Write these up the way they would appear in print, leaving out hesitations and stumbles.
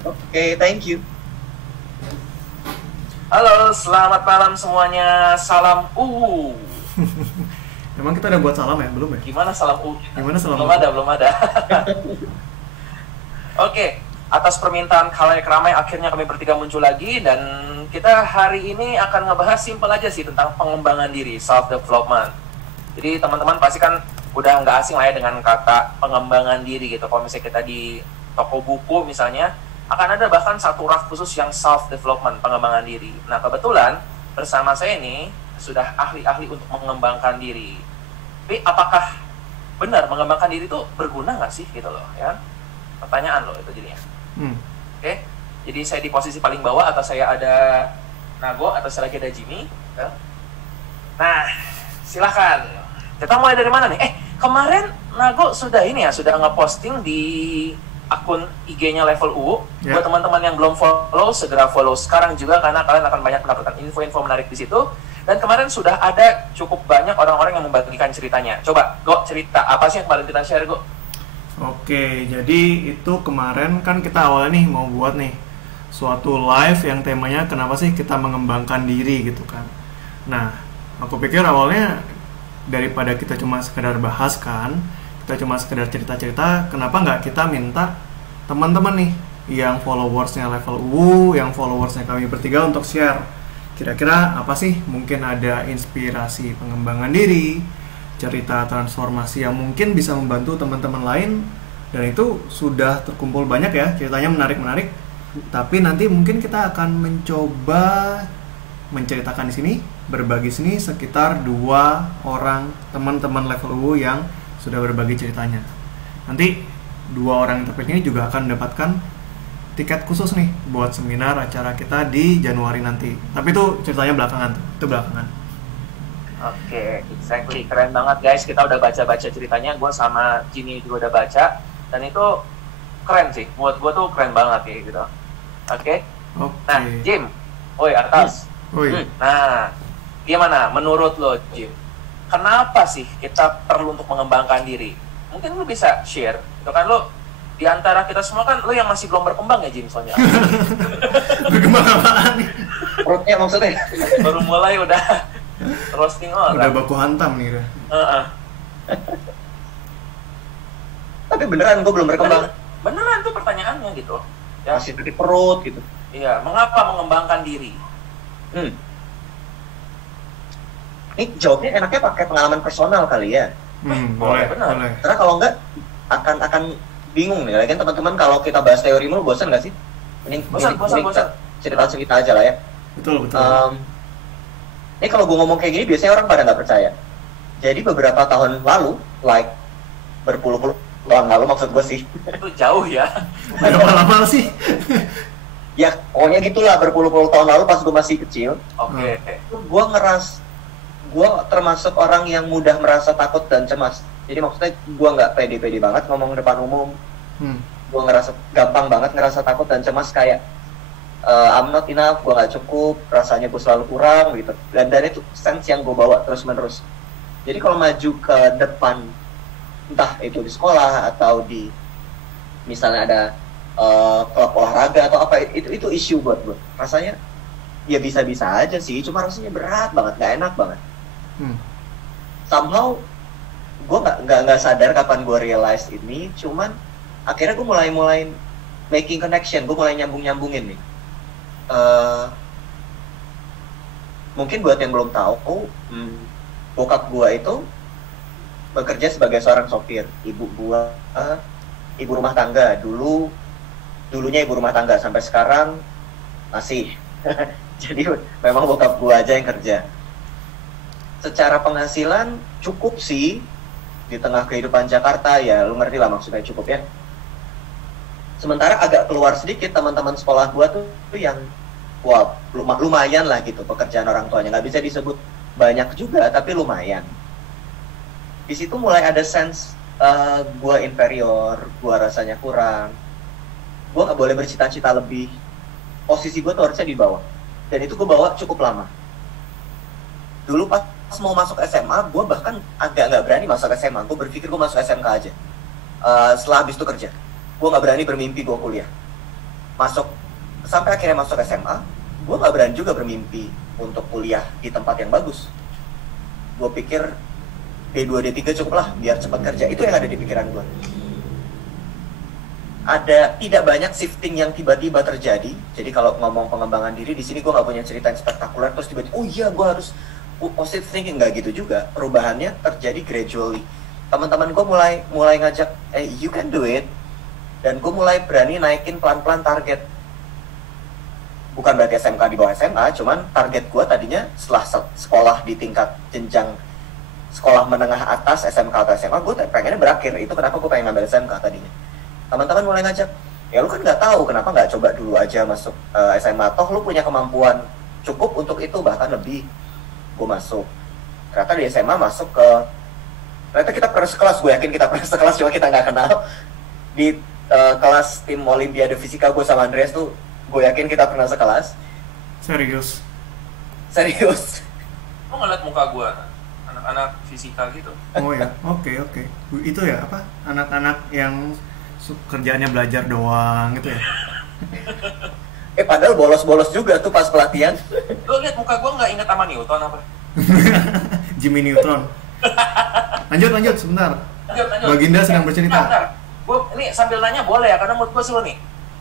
Oke, thank you. Halo, selamat malam semuanya. Salam Emang kita udah buat salam ya? Belum ya? Gimana salam Gimana salam Belum ada. Oke, atas permintaan khalayak ramai akhirnya kami bertiga muncul lagi, dan kita hari ini akan ngebahas simpel aja sih tentang pengembangan diri, self development. Jadi teman-teman pasti kan udah nggak asing lah ya dengan kata pengembangan diri gitu. Kalau misalnya kita di toko buku misalnya, akan ada bahkan satu rak khusus yang self development, pengembangan diri. Nah, kebetulan bersama saya ini sudah ahli-ahli untuk mengembangkan diri. Tapi apakah benar mengembangkan diri itu berguna nggak sih gitu loh ya? Pertanyaan loh itu jadinya. Oke, jadi saya di posisi paling bawah, atas saya ada Nago, atas saya lagi ada Jimmy ya. Nah, silahkan. Kita mulai dari mana nih? Kemarin Nago sudah sudah ngeposting di akun IG-nya Level U. Buat teman-teman yang belum follow, segera follow sekarang juga, karena kalian akan banyak mendapatkan info-info menarik di situ. Dan kemarin sudah ada cukup banyak orang-orang yang membagikan ceritanya. Coba, Go, cerita apa sih yang kemarin kita share, Go? Oke, jadi itu kemarin kan kita awalnya nih mau buat nih suatu live yang temanya kenapa sih kita mengembangkan diri gitu kan. Nah, aku pikir awalnya daripada kita cuma sekedar bahas kan, kita cuma sekedar cerita-cerita, kenapa nggak kita minta teman-teman nih yang followersnya Level U, yang followersnya kami bertiga untuk share kira-kira apa sih, mungkin ada inspirasi pengembangan diri, cerita transformasi yang mungkin bisa membantu teman-teman lain. Dan itu sudah terkumpul banyak ya, ceritanya menarik-menarik. Tapi nanti mungkin kita akan mencoba menceritakan di sini, berbagi sini sekitar 2 orang teman-teman Level U yang sudah berbagi ceritanya. Nanti 2 orang yang terpilih ini juga akan mendapatkan tiket khusus nih buat seminar acara kita di Januari nanti. Tapi itu ceritanya belakangan tuh, itu belakangan. Oke, exactly. Keren banget guys, kita udah baca-baca ceritanya, gue sama Jimmy juga udah baca, dan itu keren sih, buat gue tuh keren banget ya gitu. Oke. Nah, Jim, woi atas. Nah, gimana menurut lo, Jim? Kenapa sih kita perlu untuk mengembangkan diri? Mungkin lo bisa share, itu kan lo di antara kita semua kan lo yang masih belum berkembang ya, Jim, soalnya. Berkembang apaan nih? Perutnya maksudnya? Baru mulai udah roasting orang. Udah baku hantam nih udah. Tapi beneran gue belum berkembang. Beneran tuh pertanyaannya gitu. Ya. Masih di perut gitu. Iya, mengapa mengembangkan diri? Ini jawabnya enaknya pakai pengalaman personal kali ya. Boleh. Karena kalau enggak akan bingung nih. Lagian teman-teman kalau kita bahas teori mulu bosan nggak sih? Ini bosan. Cerita-cerita aja lah ya. Betul. Ini kalau gue ngomong kayak gini biasanya orang pada nggak percaya. Jadi beberapa tahun lalu, berpuluh-puluh tahun lalu maksud gue sih. Itu jauh ya. Berapa lama sih? Ya, pokoknya gitulah, berpuluh-puluh tahun lalu pas gue masih kecil. Oke. Gue termasuk orang yang mudah merasa takut dan cemas. Jadi maksudnya gue nggak pede-pede banget ngomong depan umum. Gue gampang banget ngerasa takut dan cemas, kayak I'm not enough, gue gak cukup, rasanya gue selalu kurang gitu. Dan itu sense yang gue bawa terus menerus. Jadi kalau maju ke depan, entah itu di sekolah atau di misalnya ada klub olahraga atau apa, itu isu buat gue. Rasanya ya bisa-bisa aja sih, cuma rasanya berat banget, gak enak banget. Somehow gue nggak sadar kapan gue realize ini, cuman akhirnya gue mulai making connection, gue mulai nyambungin nih. Mungkin buat yang belum tahu, bokap gua itu bekerja sebagai seorang sopir. Ibu gua ibu rumah tangga, dulunya ibu rumah tangga, sampai sekarang masih. Jadi memang bokap gua aja yang kerja. Secara penghasilan cukup sih di tengah kehidupan Jakarta, ya lu ngerti lah maksudnya cukup ya. Sementara agak keluar sedikit, teman-teman sekolah gua tuh yang lumayan lah gitu pekerjaan orang tuanya. Nggak bisa disebut banyak juga, tapi lumayan. Di situ mulai ada sense gua inferior, gua rasanya kurang. Gua nggak boleh bercita-cita lebih. Posisi gua tuh harusnya di bawah. Dan itu gua bawa cukup lama. Dulu pas mau masuk SMA, gua bahkan agak nggak berani masuk SMA. Gua berpikir gua masuk SMK aja. Setelah habis itu kerja. Gue nggak berani bermimpi gue kuliah. sampai akhirnya masuk SMA, gue nggak berani juga bermimpi untuk kuliah di tempat yang bagus. Gue pikir D2 D3 cukup lah biar cepat kerja. Itu yang ada di pikiran gue. Ada tidak banyak shifting yang tiba-tiba terjadi. Jadi kalau ngomong pengembangan diri di sini gue nggak punya cerita yang spektakuler terus tiba-tiba oh iya gue harus positive thinking, nggak gitu juga. Perubahannya terjadi gradually. Teman-teman gue mulai ngajak you can do it, dan gue mulai berani naikin pelan-pelan target. Bukan berarti SMK di bawah SMA, cuman target gue tadinya setelah sekolah di tingkat jenjang sekolah menengah atas SMK atau SMA, gue pengennya berakhir. Itu kenapa gue pengen ngambil SMK tadinya. Teman-teman mulai ngajak, ya lu kan nggak tahu, kenapa nggak coba dulu aja masuk SMA, toh lu punya kemampuan cukup untuk itu, bahkan lebih. Gue masuk, ternyata di SMA masuk ke, ternyata kita pernah sekelas, gue yakin kita pernah sekelas, cuma kita nggak kenal. Di kelas tim Olimpiade Fisika gue sama Andreas tuh, gue yakin kita pernah sekelas. Serius? Serius. Lo ngeliat muka gue, anak-anak fisika gitu. Oh ya, oke. Itu ya apa? Anak-anak yang kerjaannya belajar doang gitu ya? Padahal bolos-bolos juga tuh pas pelatihan. Lo liat muka gue nggak inget sama Newton apa? Jimmy Neutron. Lanjut sebentar. Lanjut. Baginda sedang bercerita. Bentar. Gue ini sambil nanya boleh ya, karena menurut gue seru nih.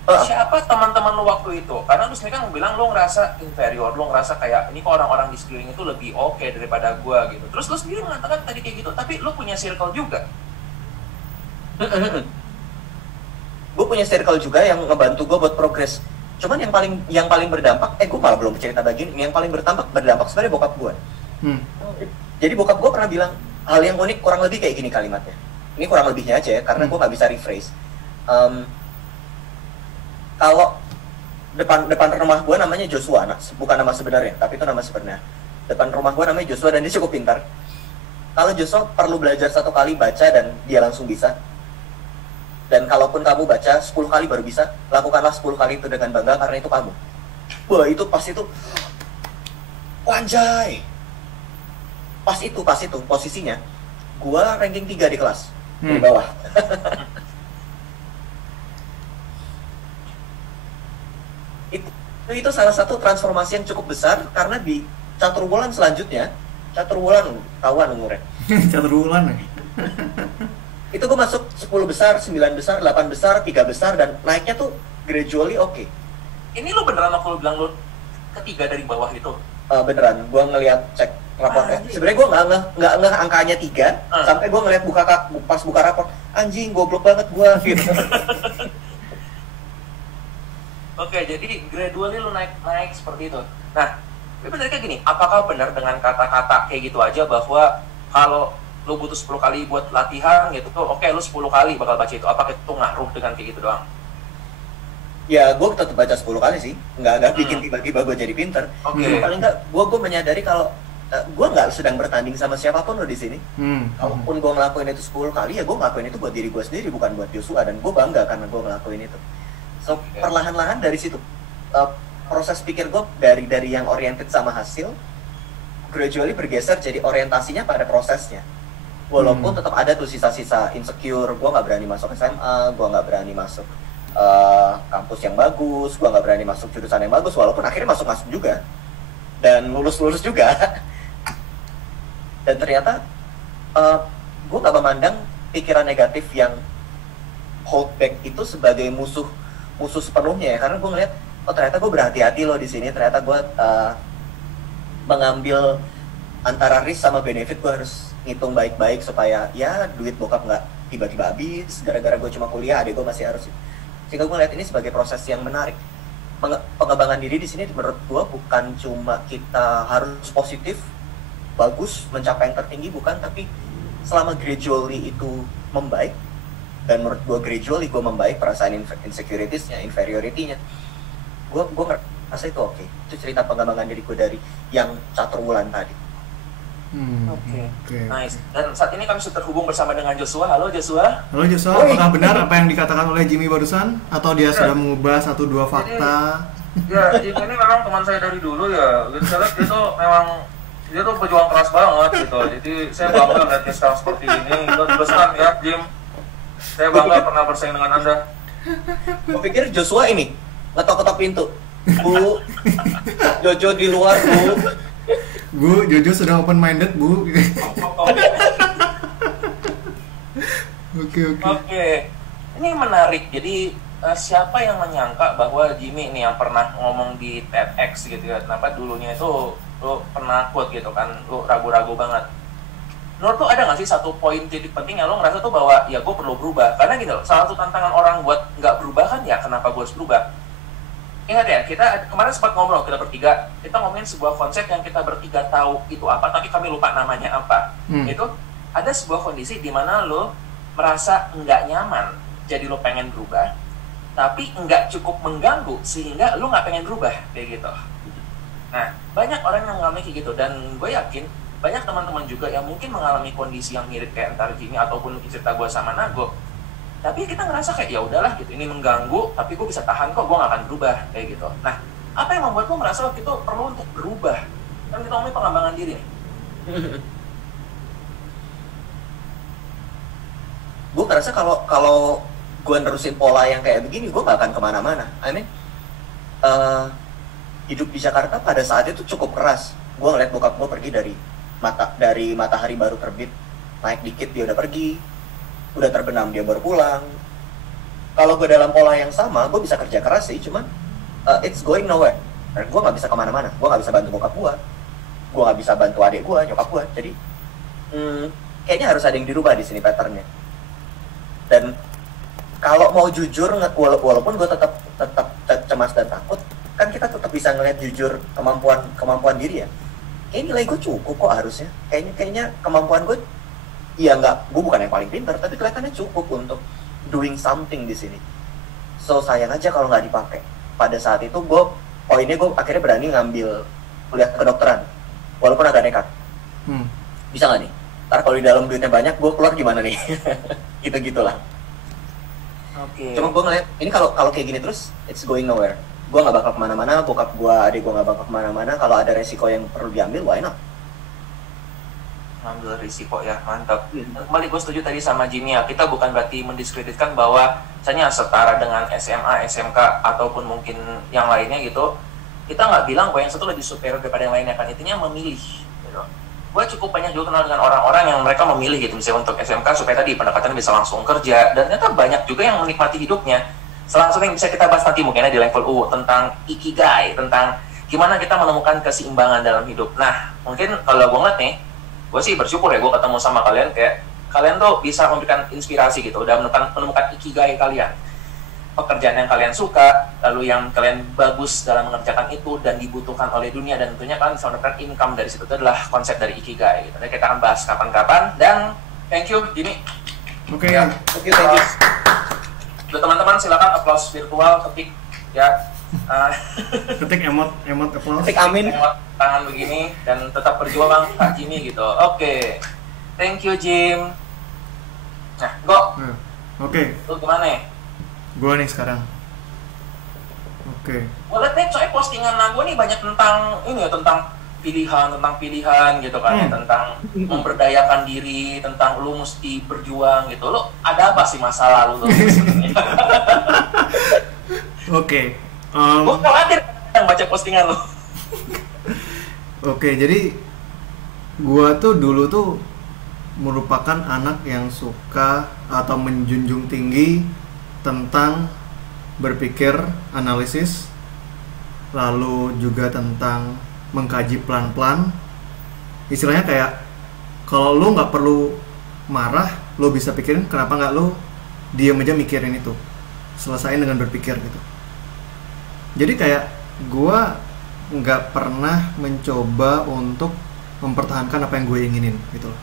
Siapa teman-teman lo waktu itu? Karena lu sendiri kan bilang lo ngerasa inferior, lo ngerasa kayak ini kok orang-orang di sekeliling itu lebih oke daripada gue gitu. Terus lo sendiri mengatakan tadi kayak gitu, tapi lo punya circle juga. Gue punya circle juga yang ngebantu gue buat progres. Cuman yang paling berdampak, gue malah belum cerita bagian. Yang paling berdampak sebenarnya bokap gue. Jadi bokap gue pernah bilang hal yang unik kurang lebih kayak gini kalimatnya. Ini kurang lebihnya aja ya, karena gue nggak bisa rephrase. Kalau depan rumah gue namanya Joshua, bukan nama sebenarnya, tapi itu nama sebenarnya. Depan rumah gue namanya Joshua dan dia cukup pintar. Kalau Joshua perlu belajar 1 kali baca dan dia langsung bisa. Dan kalaupun kamu baca 10 kali baru bisa, lakukanlah 10 kali itu dengan bangga karena itu kamu. Wah, itu pas itu wanjay. Pas itu posisinya gua ranking 3 di kelas. Di bawah. itu salah satu transformasi yang cukup besar karena di catur bulan selanjutnya, catur bulan tahuan umurnya. Catur bulan ya. Itu gue masuk 10 besar, 9 besar, 8 besar, 3 besar, dan naiknya tuh gradually oke. Ini lo beneran waktu lo bilang lo ketiga dari bawah itu? Beneran, gue ngeliat cek raportnya. Sebenarnya gue nggak ngeh angkanya 3, sampai gue ngeliat pas buka raport, anjing goblok banget gue gitu. Oke, jadi gradually lo naik seperti itu. Nah, tapi bener kayak gini, apakah benar dengan kata-kata kayak gitu aja bahwa kalau lu butuh 10 kali buat latihan gitu tuh, oke lu 10 kali bakal baca itu, apakah itu ngaruh dengan kayak gitu doang? Ya, gue tetap baca 10 kali sih, nggak bikin tiba-tiba gue jadi pinter. Cuma paling nggak, gue menyadari kalau gue nggak sedang bertanding sama siapapun lo di sini. Kalaupun gue ngelakuin itu 10 kali, ya gue ngelakuin itu buat diri gue sendiri, bukan buat Joshua, dan gue bangga karena gue ngelakuin itu. So, perlahan-lahan dari situ, proses pikir gue dari yang oriented sama hasil, gradually bergeser jadi orientasinya pada prosesnya. Walaupun tetap ada tuh sisa-sisa insecure, gue nggak berani masuk SMA, gue nggak berani masuk kampus yang bagus, gue nggak berani masuk jurusan yang bagus, walaupun akhirnya masuk juga dan lulus juga. Dan ternyata gue nggak memandang pikiran negatif yang hold back itu sebagai musuh sepenuhnya ya, karena gue ngeliat ternyata gue berhati-hati loh di sini, ternyata gue mengambil antara risk sama benefit, gue harus ngitung baik-baik supaya ya duit bokap nggak tiba-tiba habis gara-gara gue cuma kuliah, adik gue masih harus. Sehingga gue lihat ini sebagai proses yang menarik. Pengembangan diri di sini menurut gue bukan cuma kita harus positif, bagus, mencapai yang tertinggi, bukan, tapi selama gradually itu membaik, dan menurut gue gradually gue membaik perasaan insecurities-nya, inferiority-nya, gue ngerasa itu oke. Itu cerita pengembangan diri gue dari yang catur bulan tadi. Oke. Nice. Dan saat ini kami sudah terhubung bersama dengan Joshua. Halo Joshua. Halo Joshua, apakah benar apa yang dikatakan oleh Jimmy barusan? Atau dia sudah mengubah 1-2 fakta? Ya, Jimmy ini memang teman saya dari dulu ya. Saya lihat dia tuh pejuang keras banget gitu. Jadi saya bangga melihat dia sekarang seperti ini. Teruskan ya Jim. Saya bangga pernah bersaing dengan Anda. Gue pikir Joshua ini ngetok-ketok pintu. Bu, Jojo di luar, Bu. Bu, Jojo sudah open minded, Bu. Oke. Oke, ini menarik. Jadi siapa yang menyangka bahwa Jimmy ini yang pernah ngomong di TEDx gitu ya, kenapa dulunya itu lo pernah quote gitu kan, lo ragu-ragu banget. Menurut lo ada nggak sih satu poin titik penting yang lo ngerasa tuh bahwa ya gue perlu berubah? Karena gini loh, salah satu tantangan orang buat nggak berubah kan ya kenapa gue harus berubah? Ingat ya, kita kemarin sempat ngobrol, kita bertiga, kita ngomongin sebuah konsep yang kita bertiga tahu itu apa, tapi kami lupa namanya apa. Itu ada sebuah kondisi di mana lo merasa nggak nyaman, jadi lo pengen berubah, tapi nggak cukup mengganggu sehingga lo nggak pengen berubah, kayak gitu. Nah, banyak orang yang mengalami kayak gitu, dan gue yakin banyak teman-teman juga yang mungkin mengalami kondisi yang mirip kayak entar Jimmy ataupun mungkin cerita gue sama Nago. Tapi kita ngerasa kayak ya udahlah gitu, ini mengganggu, tapi gue bisa tahan kok, gue gak akan berubah kayak gitu. Nah, apa yang membuat lo merasa waktu itu perlu untuk berubah? Kan kita ngomongin pengembangan diri nih. Gue ngerasa kalau gue nerusin pola yang kayak begini, gue gak akan kemana-mana. I mean, hidup di Jakarta pada saat itu cukup keras. Gue ngeliat bokap gue pergi dari matahari baru terbit, naik dikit dia udah pergi, udah terbenam dia baru pulang. Kalau gue dalam pola yang sama, gue bisa kerja keras sih, cuman it's going nowhere. Gue nggak bisa kemana-mana, gue nggak bisa bantu bokap gue nggak bisa bantu adik gue, nyokap gue. Jadi kayaknya harus ada yang dirubah di sini patternnya. Dan kalau mau jujur, walaupun gue tetap cemas dan takut, kan kita tetap bisa ngeliat jujur kemampuan diri ya. Kayak nilai gue cukup kok harusnya. Kayaknya kemampuan gue, ya nggak, gue bukan yang paling pintar, tapi kelihatannya cukup untuk doing something di sini. So sayang aja kalau nggak dipakai. Pada saat itu gue akhirnya berani ngambil kuliah kedokteran, walaupun agak nekat. Bisa nggak nih? Ntar kalau di dalam duitnya banyak, gue keluar gimana nih? Gitu-gitulah. Oke. Cuma gue ngeliat ini kalau kayak gini terus, it's going nowhere. Gue nggak bakal kemana-mana, bokap gue, adik gue nggak bakal kemana-mana. Kalau ada resiko yang perlu diambil, why not? Ambil risiko ya, mantap. Kembali gue setuju tadi sama Jimmy ya, kita bukan berarti mendiskreditkan bahwa misalnya setara dengan SMA, SMK ataupun mungkin yang lainnya gitu, kita nggak bilang bahwa yang satu lebih superior daripada yang lainnya kan, intinya memilih gitu. Gue cukup banyak juga kenal dengan orang-orang yang mereka memilih gitu, misalnya untuk SMK supaya tadi pendekatan bisa langsung kerja, dan ternyata banyak juga yang menikmati hidupnya. Salah satu yang bisa kita bahas nanti mungkin di level U tentang ikigai, tentang gimana kita menemukan keseimbangan dalam hidup. Nah, mungkin kalau gue ngeliat nih, gue sih bersyukur ya gue ketemu sama kalian, kayak kalian tuh bisa memberikan inspirasi gitu, udah menemukan ikigai kalian, pekerjaan yang kalian suka, lalu yang kalian bagus dalam mengerjakan itu dan dibutuhkan oleh dunia, dan tentunya kalian bisa mendapatkan income dari situ. Itu adalah konsep dari ikigai gitu. Jadi kita akan bahas kapan-kapan, dan thank you Jimmy. Oke. Ya, Thank you. Buat teman-teman silakan applause virtual, ketik ya. Ketik emot applause. Ketik amin. Tangan begini dan tetap berjuang Kak Jimmy gitu. Oke. Thank you Jim. Nah, Oke. Lu gimana ya? Gua nih sekarang. Oke. Gue liat nih soalnya postingan gue nih banyak tentang ini ya, tentang pilihan gitu kan ya, tentang memberdayakan diri, tentang lu mesti berjuang gitu. Lu ada apa sih masa lalu lu? Oke. Gue khawatir yang baca postingan lu. Oke, jadi gua tuh dulu tuh merupakan anak yang suka atau menjunjung tinggi tentang berpikir analisis, lalu juga tentang mengkaji pelan-pelan. Istilahnya kayak kalau lu nggak perlu marah, lu bisa pikirin, kenapa nggak lu diam aja mikirin itu, selesain dengan berpikir gitu. Jadi kayak gua nggak pernah mencoba untuk mempertahankan apa yang gue inginin gitu loh.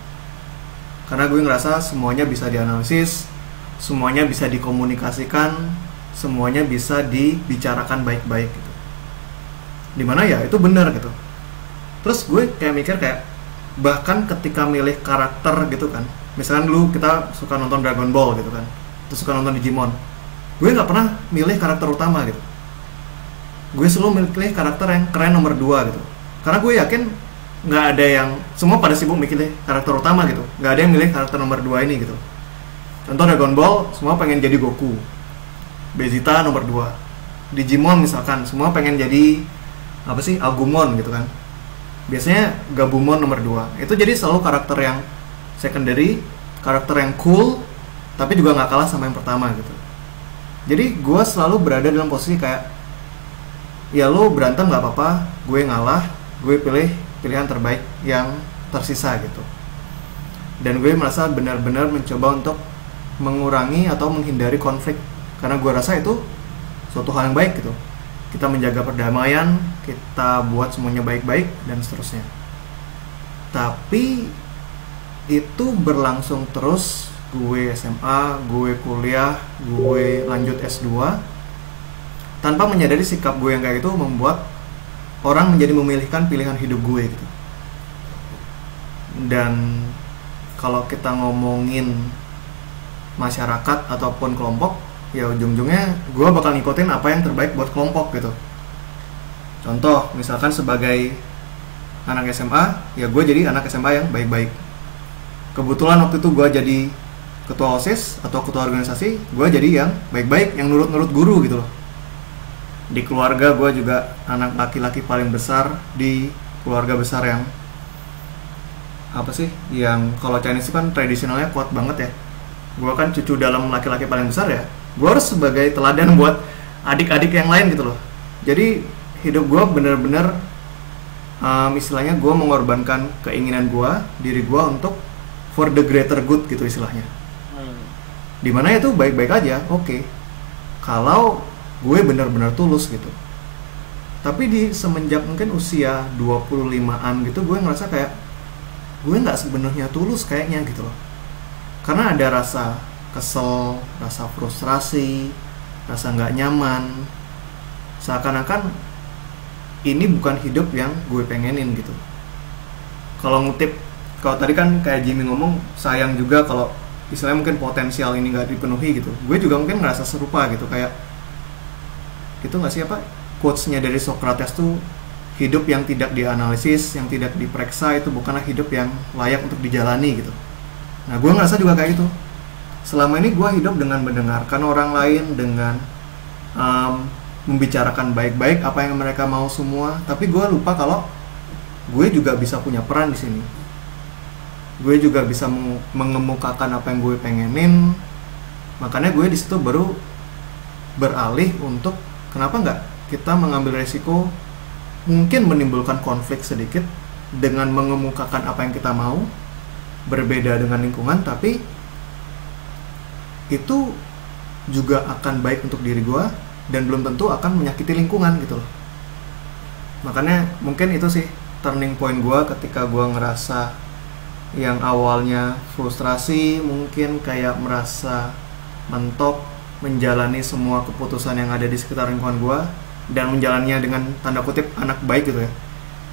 Karena gue ngerasa semuanya bisa dianalisis, semuanya bisa dikomunikasikan, semuanya bisa dibicarakan baik-baik gitu. Dimana ya itu benar gitu. Terus gue kayak mikir kayak bahkan ketika milih karakter gitu kan, misalkan dulu kita suka nonton Dragon Ball gitu kan, terus suka nonton Digimon, gue nggak pernah milih karakter utama gitu. Gue selalu milih karakter yang keren nomor 2 gitu. Karena gue yakin nggak ada yang, semua pada sibuk milih karakter utama gitu, nggak ada yang milih karakter nomor 2 ini gitu. Contoh Dragon Ball, semua pengen jadi Goku, Vegeta nomor 2. Digimon misalkan, semua pengen jadi apa sih, Agumon gitu kan. Biasanya Gabumon nomor 2. Itu jadi selalu karakter yang secondary, karakter yang cool, tapi juga nggak kalah sama yang pertama gitu. Jadi gue selalu berada dalam posisi kayak, ya lo berantem nggak apa-apa, gue ngalah, gue pilih pilihan terbaik yang tersisa gitu. Dan gue merasa benar-benar mencoba untuk mengurangi atau menghindari konflik, karena gue rasa itu suatu hal yang baik gitu. Kita menjaga perdamaian, kita buat semuanya baik-baik dan seterusnya. Tapi itu berlangsung terus. Gue SMA, gue kuliah, gue lanjut S2, tanpa menyadari sikap gue yang kayak itu membuat orang menjadi memilihkan pilihan hidup gue gitu. Dan kalau kita ngomongin masyarakat ataupun kelompok, ya ujung-ujungnya gue bakal ngikutin apa yang terbaik buat kelompok gitu. Contoh, misalkan sebagai anak SMA, ya gue jadi anak SMA yang baik-baik. Kebetulan waktu itu gue jadi ketua OSIS atau ketua organisasi, gue jadi yang baik-baik, yang nurut-nurut guru gitu loh. Di keluarga gue juga anak laki-laki paling besar di keluarga besar yang apa sih, yang kalau Chinese kan tradisionalnya kuat banget ya. Gue kan cucu dalam laki-laki paling besar ya, gue harus sebagai teladan buat adik-adik yang lain gitu loh. Jadi hidup gue bener-bener istilahnya gue mengorbankan keinginan gue, diri gue untuk for the greater good gitu istilahnya. Dimana itu baik-baik aja, oke. Kalau gue benar-benar tulus gitu. Tapi di semenjak mungkin usia 25-an gitu, gue ngerasa kayak gue nggak sebenarnya tulus kayaknya gitu loh. Karena ada rasa kesel, rasa frustrasi, rasa nggak nyaman. Seakan-akan ini bukan hidup yang gue pengenin gitu. Kalau ngutip, kalau tadi kan kayak Jimmy ngomong, sayang juga kalau istilahnya mungkin potensial ini nggak dipenuhi gitu. Gue juga mungkin ngerasa serupa gitu, kayak itu nggak sih apa quotes-nya dari Socrates tuh, hidup yang tidak dianalisis, yang tidak diperiksa itu bukanlah hidup yang layak untuk dijalani gitu. Nah gue ngerasa juga kayak gitu. Selama ini gue hidup dengan mendengarkan orang lain, dengan membicarakan baik-baik apa yang mereka mau semua, tapi gue lupa kalau gue juga bisa punya peran di sini. Gue juga bisa mengemukakan apa yang gue pengenin. Makanya gue di situ baru beralih untuk kenapa nggak kita mengambil resiko, mungkin menimbulkan konflik sedikit dengan mengemukakan apa yang kita mau, berbeda dengan lingkungan, tapi itu juga akan baik untuk diri gue dan belum tentu akan menyakiti lingkungan gitu loh. Makanya mungkin itu sih turning point gue ketika gue ngerasa yang awalnya frustrasi, mungkin kayak merasa mentok menjalani semua keputusan yang ada di sekitar lingkungan gue dan menjalannya dengan tanda kutip anak baik gitu ya.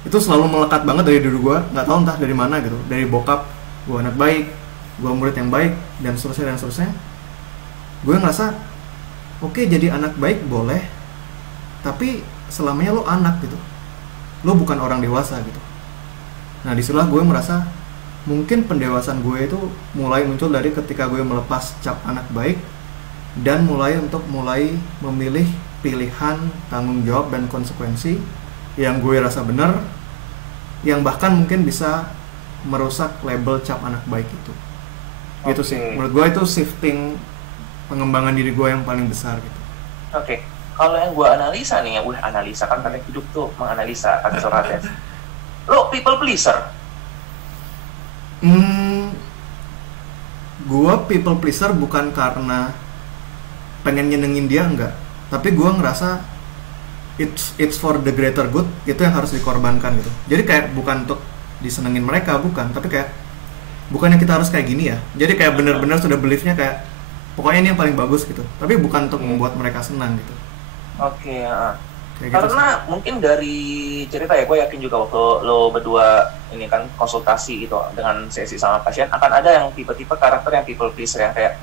Itu selalu melekat banget dari diri gue, nggak tahu entah dari mana gitu, dari bokap gue anak baik, gue murid yang baik, dan seterusnya dan seterusnya. Gue ngerasa oke, jadi anak baik boleh, tapi selamanya lo anak gitu, lo bukan orang dewasa gitu. Nah disitulah gue merasa mungkin pendewasaan gue itu mulai muncul dari ketika gue melepas cap anak baik dan mulai memilih pilihan, tanggung jawab dan konsekuensi yang gue rasa benar, yang bahkan mungkin bisa merusak label cap anak baik itu. Gitu sih. Menurut gue itu shifting pengembangan diri gue yang paling besar gitu. Oke. Kalau yang gue analisa nih, analisa kan karena hidup tuh menganalisa kata Socrates. Lo people pleaser? Gue people pleaser bukan karena pengen nyenengin dia, enggak. Tapi gue ngerasa it's for the greater good, itu yang harus dikorbankan gitu. Jadi kayak bukan untuk disenengin mereka, bukan. Tapi kayak bukannya kita harus kayak gini ya. Jadi kayak bener-bener sudah beliefnya kayak pokoknya ini yang paling bagus gitu. Tapi bukan untuk membuat mereka senang gitu. Oke, Kayak karena gitu mungkin dari cerita ya, gue yakin juga waktu lo berdua ini kan konsultasi gitu dengan sesi sama pasien, akan ada yang tipe-tipe karakter yang people pleaser, yang kayak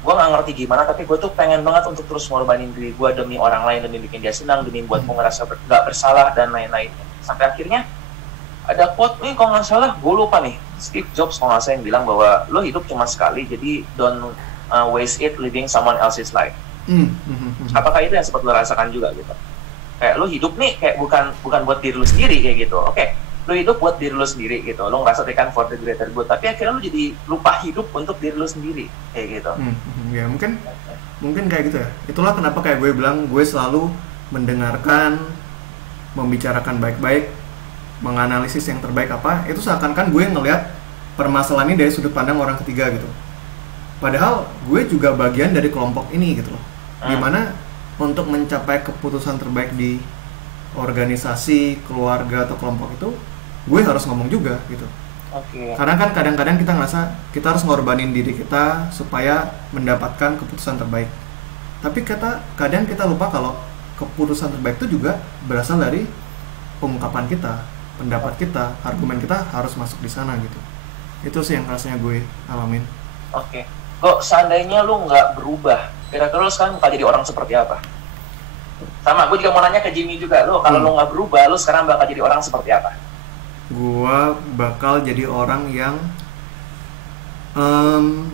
gue nggak ngerti gimana tapi gue tuh pengen banget untuk terus ngorbanin diri gue demi orang lain, demi bikin dia senang, demi buat gue ngerasa nggak bersalah dan lain-lain. Sampai akhirnya ada quote nih kalau nggak salah, gue lupa nih, Steve Jobs kalau nggak salah yang bilang bahwa lo hidup cuma sekali, jadi don't waste it living someone else's life. Apakah itu yang sempat lo rasakan juga gitu? Kayak lo hidup nih kayak bukan buat diri lo sendiri kayak gitu. Oke, lo hidup buat diri lo sendiri gitu. Lo ngerasa tekan for the greater good, tapi akhirnya lo jadi lupa hidup untuk diri lo sendiri kayak gitu. Ya mungkin kayak gitu ya. Itulah kenapa kayak gue bilang gue selalu mendengarkan, membicarakan baik-baik, menganalisis yang terbaik apa. Itu seakan-akan gue ngelihat permasalahan ini dari sudut pandang orang ketiga gitu. Padahal gue juga bagian dari kelompok ini gitu loh. Dimana untuk mencapai keputusan terbaik di organisasi, keluarga atau kelompok itu, gue harus ngomong juga gitu. Karena kan kadang-kadang kita ngerasa kita harus ngorbanin diri kita supaya mendapatkan keputusan terbaik. Tapi kadang kita lupa kalau keputusan terbaik itu juga berasal dari pengungkapan kita, pendapat kita, argumen kita harus masuk di sana gitu. Itu sih yang rasanya gue alamin. Kok seandainya lu nggak berubah, kira-kira lu sekarang bakal jadi orang seperti apa? Sama, gue juga mau nanya ke Jimmy juga, lu kalau lu nggak berubah, lu sekarang bakal jadi orang seperti apa? Gua bakal jadi orang yang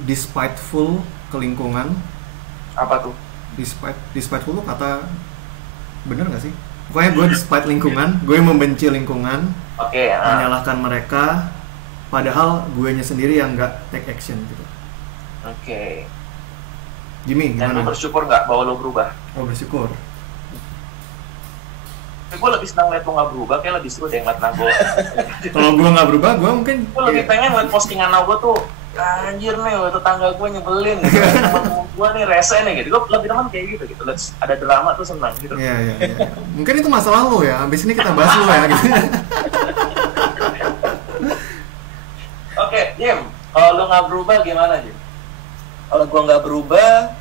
despiteful ke lingkungan. Apa tuh? Despiteful tuh kata bener nggak sih? Pokoknya gue despite lingkungan, gue membenci lingkungan, menyalahkan mereka, padahal guenya sendiri yang nggak take action gitu. Jimmy, gimana? Dan lu bersyukur nggak bahwa lu berubah? Oh, bersyukur. Gue lebih senang liat lu nggak berubah, kayak lebih seru deh ngeliat Nago. Kalau gue nggak berubah, gue mungkin gue lebih pengen ngeliat postingan Nago tuh, anjir nih, tetangga gue nyebelin gitu. Temen gue nih rese nih gitu. Gue lebih teman kayak gitu. Ada drama tuh senang gitu. Iya. Mungkin itu masalah lo ya, habis ini kita bahas lo ya gitu. Jim, kalau lu nggak berubah gimana, Jim? Kalau gue nggak berubah,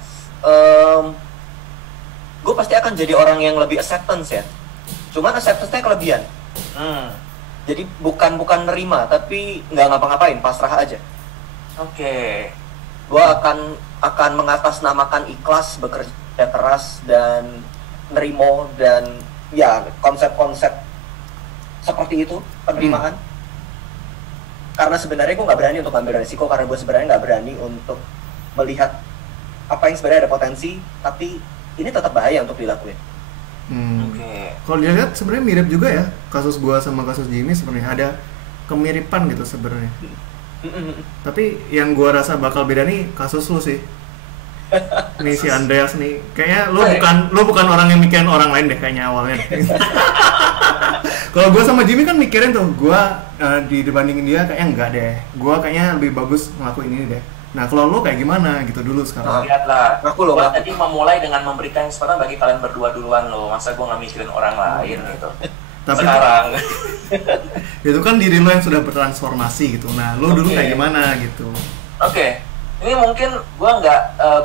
gue pasti akan jadi orang yang lebih acceptance ya. Cuman acceptance-nya kelebihan. Jadi bukan nerima, tapi nggak ngapa-ngapain, pasrah aja. Gue akan mengatasnamakan ikhlas, bekerja keras dan nerimo, dan ya konsep-konsep seperti itu penerimaan. Karena sebenarnya gue nggak berani untuk ambil resiko, karena gue sebenarnya nggak berani untuk melihat apa yang sebenarnya ada potensi, tapi ini tetap bahaya untuk dilakuin. Kalau dilihat sebenarnya mirip juga ya, kasus gua sama kasus Jimmy sebenarnya ada kemiripan gitu sebenarnya. Tapi yang gua rasa bakal beda nih kasus lu sih. Nih si Andreas nih, kayaknya lu bukan orang yang mikirin orang lain deh kayaknya awalnya. Kalau gua sama Jimmy kan mikirin tuh, gua dibandingin dia kayaknya enggak deh. Gua kayaknya lebih bagus ngelakuin ini deh. Nah, kalau lo kayak gimana gitu dulu sekarang? Lihatlah, gue tadi memulai dengan memberikan kesempatan bagi kalian berdua duluan lo. Masa gue nggak mikirin orang lain gitu. Tapi sekarang itu kan diri lo yang sudah bertransformasi gitu. Nah, lo dulu kayak gimana gitu? Ini mungkin gue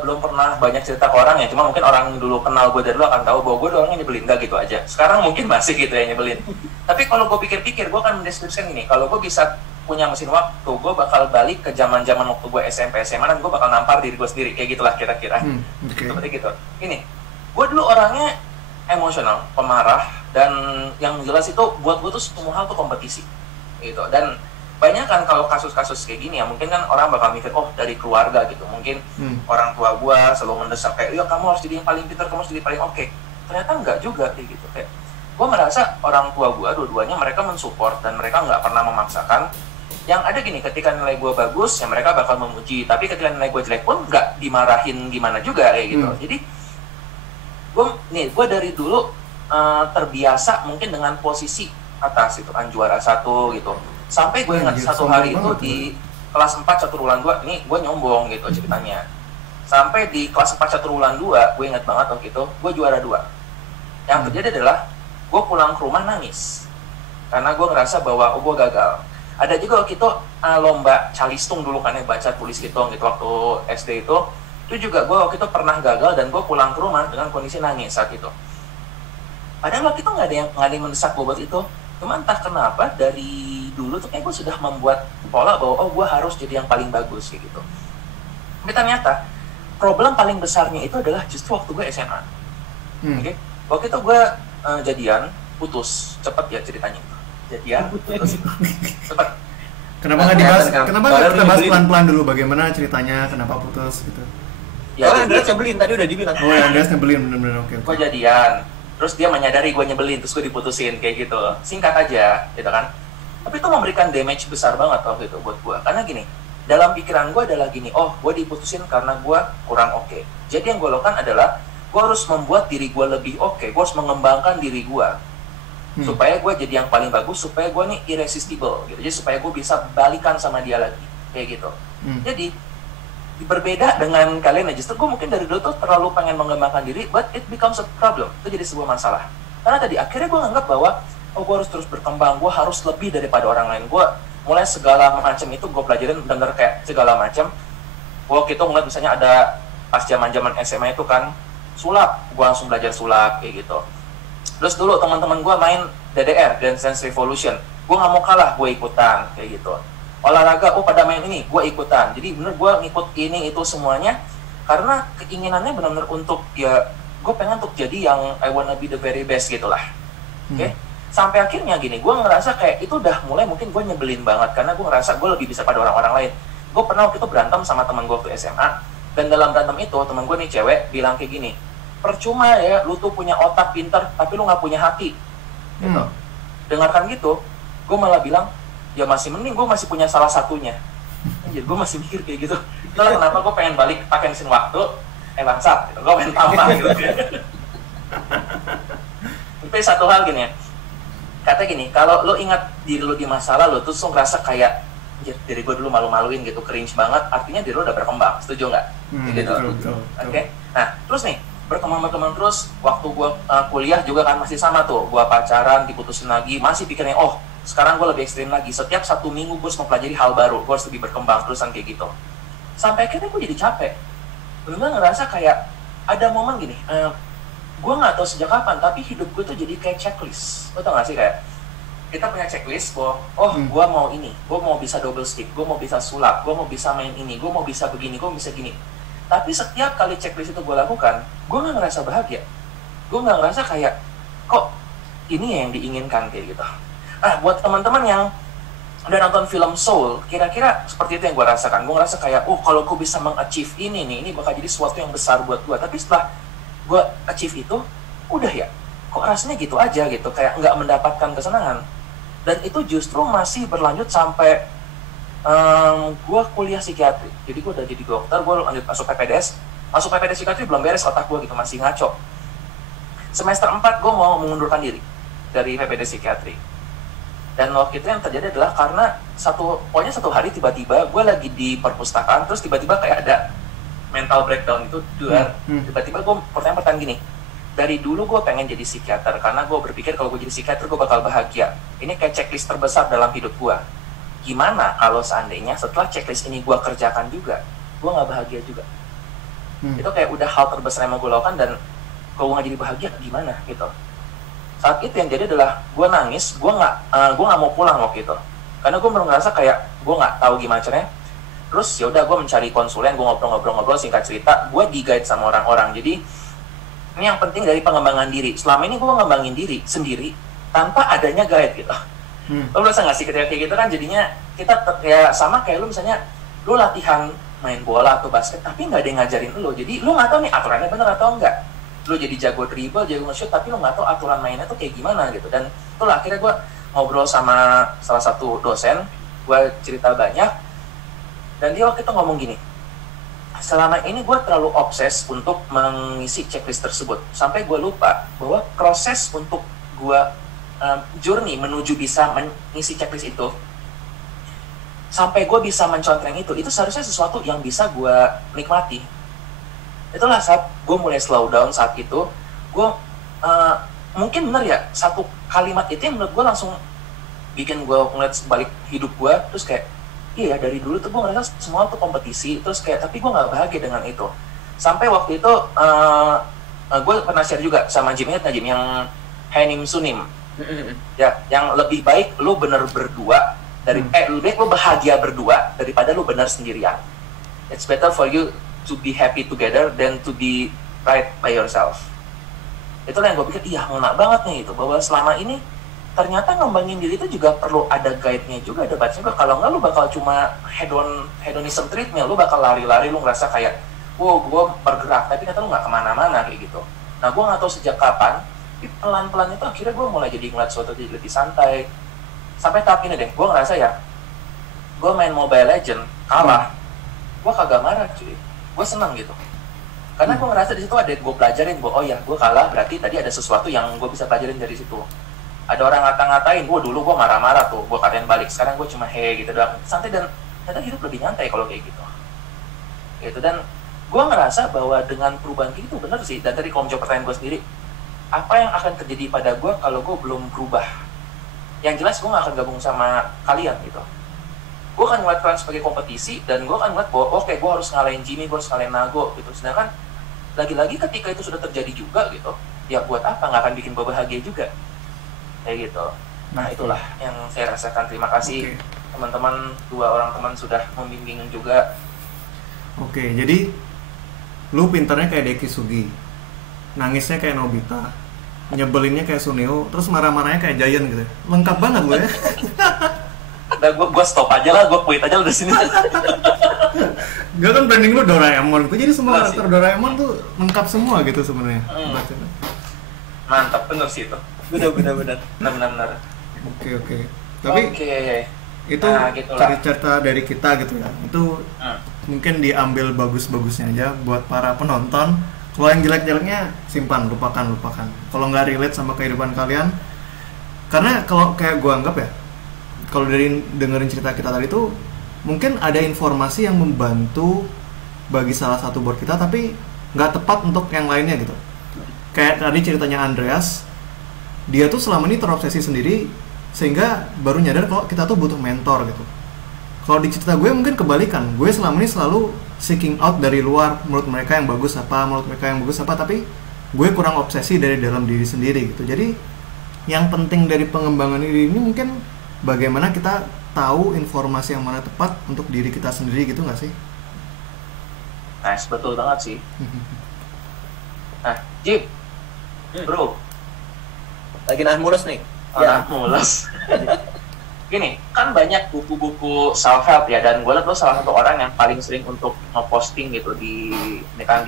belum pernah banyak cerita ke orang ya. Cuma mungkin orang dulu kenal gue dari dulu akan tahu bahwa gue orangnya nyebelin, nggak gitu aja. Sekarang mungkin masih gitu ya nyebelin. Tapi kalau gue pikir-pikir, gue akan mendeskripsikan ini. Kalau gue bisa punya mesin waktu, gue bakal balik ke zaman-zaman waktu gue SMP SMA, dan gue bakal nampar diri gue sendiri kayak gitulah kira-kira. Seperti gitu. Ini, gue dulu orangnya emosional, pemarah, dan yang jelas itu buat gue tuh semua hal tuh kompetisi, gitu. Dan banyak kan kalau kasus-kasus kayak gini ya, mungkin kan orang bakal mikir dari keluarga gitu. Mungkin orang tua gue selalu mendesak kayak, ya kamu harus jadi yang paling pintar, kamu harus jadi paling oke. Ternyata enggak juga kayak gitu. Kayak gue merasa orang tua gue dua-duanya mereka mensupport dan mereka nggak pernah memaksakan. Yang ada gini, ketika nilai gue bagus, ya mereka bakal memuji. Tapi ketika nilai gue jelek pun nggak dimarahin gimana juga kayak gitu. Jadi gue dari dulu terbiasa mungkin dengan posisi atas itu kan, juara 1 gitu. Sampai gue ingat satu hari itu di kelas 4 catur-ulan 2, ini gue nyombong gitu ceritanya. Sampai di kelas 4 catur-ulan 2, gue ingat banget waktu itu gue juara 2. Yang terjadi adalah gue pulang ke rumah nangis karena gue ngerasa bahwa gue gagal. Ada juga waktu itu lomba calistung dulu kan ya, baca tulis hitung gitu waktu SD itu juga gue waktu itu pernah gagal dan gue pulang ke rumah dengan kondisi nangis saat itu. Padahal waktu itu nggak ada yang mendesak gue buat itu. Cuma entah kenapa dari dulu tuh kayak gue sudah membuat pola bahwa gue harus jadi yang paling bagus kayak gitu. Tapi ternyata problem paling besarnya itu adalah justru waktu gue SMA. Waktu itu gue jadian, putus, cepet ya ceritanya. Jadian, putus, cepet. Kenapa nggak dibahas? Kenapa nggak kita bahas pelan-pelan dulu bagaimana ceritanya, kenapa putus gitu? Ya, Oh, Andreas nyebelin tadi udah dibilang. Oh ya, Andreas nyebelin bener-bener. Oke. gue jadian, terus dia menyadari gue nyebelin, terus gue diputusin kayak gitu. Singkat aja, gitu kan. Tapi itu memberikan damage besar banget waktu itu buat gue. Karena gini, dalam pikiran gue adalah gini, oh gue diputusin karena gue kurang oke. Jadi yang gue lakukan adalah gue harus membuat diri gue lebih oke. Gue harus mengembangkan diri gue supaya gue jadi yang paling bagus, supaya gue nih irresistible gitu. Jadi supaya gue bisa balikan sama dia lagi kayak gitu. Jadi berbeda dengan kalian, justru gue mungkin dari dulu tuh terlalu pengen mengembangkan diri, but it becomes a problem. Itu jadi sebuah masalah. Karena tadi akhirnya gue nganggap bahwa oh gue harus terus berkembang, gue harus lebih daripada orang lain. Gue mulai segala macam itu gue pelajarin bener kayak segala macam. Gue gitu ngeliat misalnya ada pas zaman SMA itu kan sulap, gue langsung belajar sulap kayak gitu. Terus dulu teman-teman gue main DDR, Dance Dance Revolution, gue nggak mau kalah, gue ikutan kayak gitu. Olahraga, oh pada main ini, gue ikutan. Jadi bener gue ngikut ini itu semuanya karena keinginannya benar-benar untuk ya gue pengen untuk jadi yang I wanna be the very best gitulah. Oke? Sampai akhirnya gini, gue ngerasa kayak itu udah mulai mungkin gue nyebelin banget karena gue ngerasa gue lebih bisa pada orang-orang lain. Gue pernah waktu itu berantem sama teman gue waktu SMA, dan dalam berantem itu teman gue nih cewek bilang kayak gini, percuma ya lu tuh punya otak pinter tapi lu nggak punya hati gitu. Dengarkan gitu, gue malah bilang ya masih mending gue masih punya salah satunya. Jadi gue masih mikir kayak gitu. Itulah kenapa gue pengen balik pakai mesin waktu, bangsat gitu. Gue pengen tambah gitu. Tapi satu hal gini ya, kata gini, kalau lo ingat diri lo di masa lalu terus lo ngerasa kayak diri gue dulu malu-maluin gitu, cringe banget, artinya diri lo udah berkembang. Setuju nggak? Gitu. Oke. Nah terus nih berkembang terus, waktu gue kuliah juga kan masih sama tuh, gue pacaran, diputusin lagi, masih pikirnya oh sekarang gue lebih ekstrim lagi, setiap 1 minggu gue harus mempelajari hal baru, gue harus lebih berkembang terusan kayak gitu. Sampai akhirnya gue jadi capek, bener-bener ngerasa kayak ada momen gini, gue nggak tahu sejak kapan, tapi hidup gue tuh jadi kayak checklist. Lo tau gak sih kayak kita punya checklist bahwa oh gue mau ini, gue mau bisa double stick, gue mau bisa sulap, gue mau bisa main ini, gue mau bisa begini, gue mau bisa gini. Tapi setiap kali checklist itu gue lakukan, gue nggak ngerasa bahagia. Gue nggak ngerasa kayak kok ini yang diinginkan kayak gitu. Buat teman-teman yang udah nonton film Soul, kira-kira seperti itu yang gue rasakan. Gue ngerasa kayak kalau gue bisa meng-achieve ini bakal jadi sesuatu yang besar buat gue. Tapi setelah gue achieve itu, udah ya, kok rasanya gitu aja gitu, kayak nggak mendapatkan kesenangan. Dan itu justru masih berlanjut sampai gue kuliah psikiatri. Jadi gue udah jadi dokter, gue lanjut masuk PPDS. Masuk PPDS psikiatri belum beres otak gue gitu, masih ngaco. Semester 4 gue mau mengundurkan diri dari PPDS psikiatri. Dan waktu itu yang terjadi adalah karena pokoknya satu hari tiba-tiba gue lagi di perpustakaan, terus tiba-tiba kayak ada mental breakdown itu, tiba-tiba gue pertanyaan gini, dari dulu gue pengen jadi psikiater karena gue berpikir kalau gue jadi psikiater gue bakal bahagia. Ini kayak checklist terbesar dalam hidup gue. Gimana kalau seandainya setelah checklist ini gue kerjakan juga, gue nggak bahagia juga? Itu kayak udah hal terbesar yang mau gue lakukan, dan kalau gue nggak jadi bahagia gimana gitu. Saat itu yang jadi adalah gue nangis, gue nggak mau pulang waktu itu karena gue baru ngerasa kayak gue nggak tahu gimana caranya. Terus ya udah gue mencari konsulen, gue ngobrol-ngobrol, singkat cerita gue di guide sama orang-orang. Jadi ini yang penting dari pengembangan diri. Selama ini gue ngembangin diri sendiri tanpa adanya guide gitu. Lo merasa nggak sih ketika kayak gitu kan jadinya kita ya sama kayak lo misalnya lo latihan main bola atau basket tapi nggak ada yang ngajarin lo, jadi lo nggak tahu nih aturannya bener atau enggak. Lo jadi jago dribble, jago nge-shoot, tapi lo nggak tahu aturan mainnya tuh kayak gimana gitu. Dan itulah akhirnya gue ngobrol sama salah satu dosen, gue cerita banyak, dan dia waktu itu ngomong gini, selama ini gue terlalu obses untuk mengisi checklist tersebut sampai gue lupa bahwa proses untuk gue journey menuju bisa mengisi checklist itu sampai gue bisa mencontreng itu seharusnya sesuatu yang bisa gue nikmati. Itulah saat gue mulai slow down. Saat itu gue mungkin bener ya, satu kalimat itu yang menurut gue langsung bikin gue ngeliat balik hidup gue. Terus kayak iya dari dulu tuh gue ngerasa semua tuh kompetisi, terus kayak tapi gue nggak bahagia dengan itu. Sampai waktu itu gue pernah share juga sama Jim yang Hanim Sunim ya, yang lebih baik lu bener berdua lebih baik lu bahagia berdua daripada lu bener sendirian. It's better for you to be happy together than to be right by yourself. Itulah yang gue pikir, iya ngena banget nih itu, bahwa selama ini ternyata ngembangin diri itu juga perlu ada guide-nya juga, ada batasnya juga. Kalau nggak lu bakal cuma hedonism treatment, lu bakal lari-lari, lu ngerasa kayak gue bergerak, tapi ternyata lu nggak kemana-mana kayak gitu. Nah, gue nggak tahu sejak kapan, tapi pelan-pelan itu akhirnya gue mulai jadi ngeliat sesuatu jadi lebih santai. Sampai tahap ini deh, gue ngerasa ya, gue main Mobile Legend kalah, gue kagak marah cuy, gue senang gitu. Karena gue ngerasa di situ ada gue pelajarin, oh ya gue kalah berarti tadi ada sesuatu yang gue bisa pelajarin dari situ. Ada orang ngata-ngatain, dulu gue marah-marah tuh, gue katain balik. Sekarang gue cuma gitu doang, santai, dan ternyata hidup lebih nyantai kalau kayak gitu. Gitu, dan gue ngerasa bahwa dengan perubahan gitu bener sih. Dan tadi kalau menjawab pertanyaan gue sendiri, apa yang akan terjadi pada gue kalau gue belum berubah? Yang jelas gue gak akan gabung sama kalian gitu. Gue akan ngeliat kalian sebagai kompetisi, dan gue akan ngeliat bahwa oke, gue harus ngalahin Jimmy, gue harus ngalahin Nago gitu. Sedangkan lagi-lagi ketika itu sudah terjadi juga gitu, ya buat apa, nggak akan bikin gue bahagia juga kayak gitu. Nah, itulah yang saya rasakan. Terima kasih teman-teman, 2 orang teman sudah membimbing juga. Oke, jadi lu pintarnya kayak Deki Sugi, nangisnya kayak Nobita, nyebelinnya kayak Suneo, terus marah-marahnya kayak Giant gitu. Lengkap banget lu ya. Nah, gue stop aja lah, gue quit aja lah dari sini. Gak kan branding lu Doraemon gitu, jadi semua karakter Doraemon tuh lengkap semua gitu sebenarnya. Mantap, bener sih itu. Benar. Oke. Tapi itu cerita dari kita gitu ya. Itu mungkin diambil bagus-bagusnya aja buat para penonton. Kalau yang jelek-jeleknya simpan, lupakan. Kalau nggak relate sama kehidupan kalian, karena kalau kayak gua anggap ya, kalau dari dengerin cerita kita tadi tuh mungkin ada informasi yang membantu bagi salah satu buat kita, tapi nggak tepat untuk yang lainnya gitu. Kayak tadi ceritanya Andreas, dia tuh selama ini terobsesi sendiri sehingga baru nyadar kalau kita tuh butuh mentor gitu. Kalau di cerita gue mungkin kebalikan, gue selama ini selalu seeking out dari luar, menurut mereka yang bagus apa, tapi gue kurang obsesi dari dalam diri sendiri gitu. Jadi yang penting dari pengembangan diri ini mungkin bagaimana kita tahu informasi yang mana tepat untuk diri kita sendiri gitu nggak sih? Nice, betul banget sih. Nah, Jim, bro, lagi nahan mulus nih. Mulus. Gini, kan banyak buku-buku self help ya, dan gue liat lo salah satu orang yang paling sering untuk ngeposting gitu di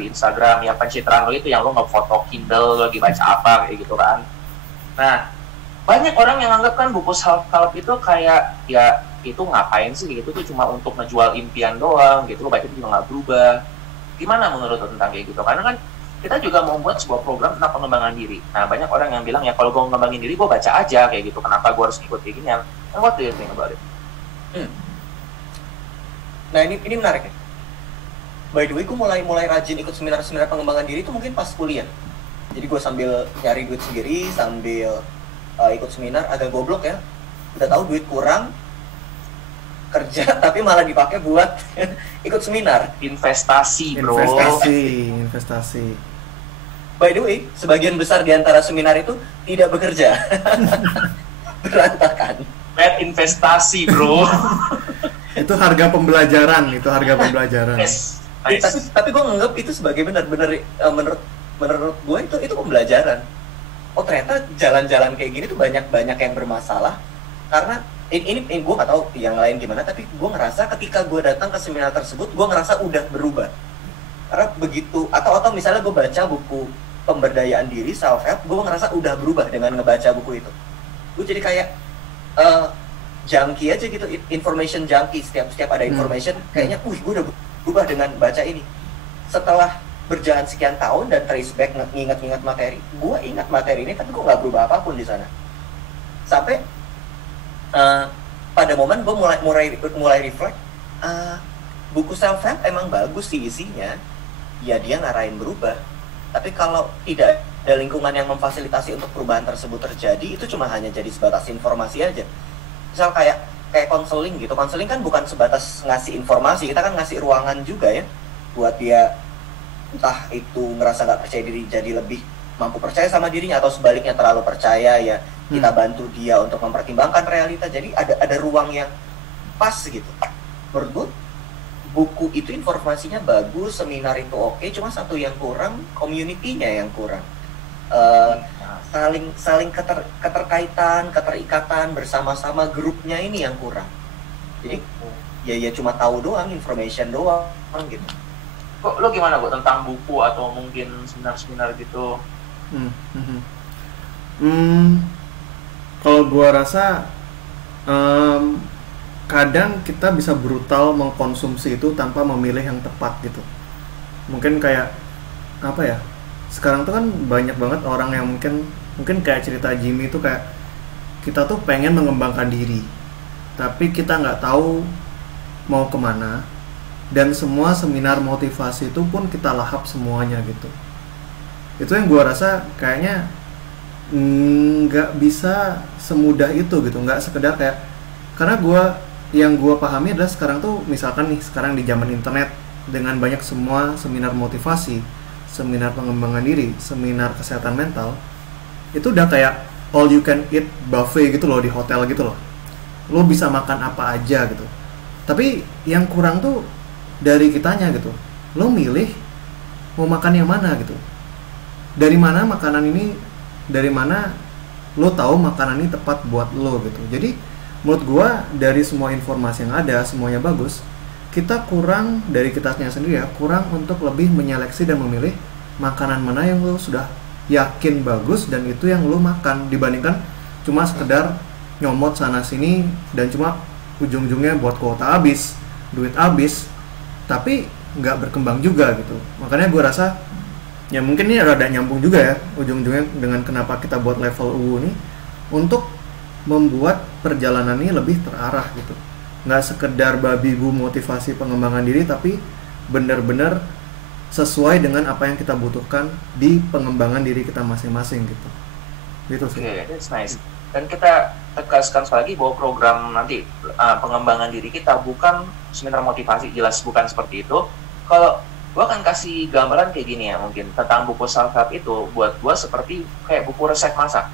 Instagram, ya pencitraan lo itu yang lo ngefoto Kindle lo lagi baca apa kayak gitu kan. Nah, banyak orang yang anggap kan buku self help itu kayak ya itu ngapain sih gitu, tuh cuma untuk ngejual impian doang gitu, lo baca itu juga nggak berubah. Gimana menurut lo tentang kayak gitu? Karena kan kita juga mau buat sebuah program tentang pengembangan diri. Nah, banyak orang yang bilang ya kalau gue ngembangin diri gue baca aja kayak gitu, kenapa gue harus ikut kayak gini? What do you think about it? Nah, ini menarik ya. By the way, gue mulai rajin ikut seminar pengembangan diri itu mungkin pas kuliah. Jadi gue sambil nyari duit sendiri, sambil ikut seminar, agak goblok ya. Udah tahu duit kurang, kerja tapi malah dipakai buat ikut seminar. Investasi, bro. Investasi. By the way, sebagian besar di antara seminar itu tidak bekerja. Berantakan. Bad investasi, bro. Itu harga pembelajaran. Yes. Nice. Tapi gue nganggap itu sebagai benar-benar menurut gue itu pembelajaran. Oh, ternyata jalan-jalan kayak gini tuh banyak yang bermasalah. Karena ini gue nggak tahu yang lain gimana, tapi gue ngerasa ketika gue datang ke seminar tersebut, gue ngerasa udah berubah. Karena begitu, atau misalnya gue baca buku pemberdayaan diri, self help, gue ngerasa udah berubah dengan ngebaca buku itu. Gue jadi kayak junkie aja gitu, information junkie. Setiap ada information, kayaknya, gue udah berubah dengan baca ini. Setelah berjalan sekian tahun dan trace back ngingat materi, gue ingat materi ini, tapi gue nggak berubah apapun di sana. Sampai pada momen gue mulai reflect, buku self help emang bagus sih isinya, ya dia ngarahin berubah. Tapi kalau tidak ada lingkungan yang memfasilitasi untuk perubahan tersebut terjadi, itu cuma hanya jadi sebatas informasi aja. Misal kayak konseling gitu, konseling kan bukan sebatas ngasih informasi, kita kan ngasih ruangan juga ya, buat dia entah itu ngerasa nggak percaya diri jadi lebih mampu percaya sama dirinya, atau sebaliknya terlalu percaya, ya kita bantu dia untuk mempertimbangkan realita. Jadi ada ruang yang pas gitu. Menurut gue, buku itu informasinya bagus, seminar itu oke, cuma satu yang kurang, community-nya yang kurang. Saling keterkaitan, keterikatan bersama-sama grupnya ini yang kurang. Jadi ya cuma tahu doang, information doang gitu. Kok lo gimana kok tentang buku atau mungkin seminar-seminar gitu? Hmm, hmm, hmm. Hmm, kalau gua rasa em, kadang kita bisa brutal mengkonsumsi itu tanpa memilih yang tepat gitu. Mungkin kayak apa ya? Sekarang tuh kan banyak banget orang yang mungkin mungkin kayak cerita Jimmy itu kayak kita tuh pengen mengembangkan diri, tapi kita nggak tahu mau kemana. Dan semua seminar motivasi itu pun kita lahap semuanya gitu. Itu yang gua rasa kayaknya nggak bisa semudah itu gitu, nggak sekedar kayak karena yang gua pahami adalah sekarang tuh misalkan nih sekarang di zaman internet dengan banyak semua seminar motivasi, seminar pengembangan diri, seminar kesehatan mental, itu udah kayak all you can eat buffet gitu loh di hotel gitu loh. Lo bisa makan apa aja gitu. Tapi yang kurang tuh dari kitanya gitu. Lo milih mau makan yang mana gitu. Dari mana makanan ini, dari mana lo tahu makanan ini tepat buat lo gitu. Jadi menurut gua dari semua informasi yang ada semuanya bagus. Kita kurang dari kitanya sendiri ya, kurang untuk lebih menyeleksi dan memilih makanan mana yang lo sudah yakin bagus dan itu yang lo makan dibandingkan cuma sekedar nyomot sana sini dan cuma ujung-ujungnya buat kuota habis, duit habis, tapi nggak berkembang juga gitu. Makanya gue rasa ya mungkin ini rada nyambung juga ya ujung-ujungnya dengan kenapa kita buat level UU ini untuk membuat perjalanan ini lebih terarah gitu. Nggak sekedar babi bu motivasi pengembangan diri, tapi benar-benar sesuai dengan apa yang kita butuhkan di pengembangan diri kita masing-masing gitu. Gitu sih. Oke, that's nice. Dan kita tegaskan sekali lagi bahwa program nanti pengembangan diri kita bukan seminar motivasi, jelas bukan seperti itu. Kalau gua akan kasih gambaran kayak gini ya mungkin tentang buku self help itu buat gua seperti kayak buku resep masak.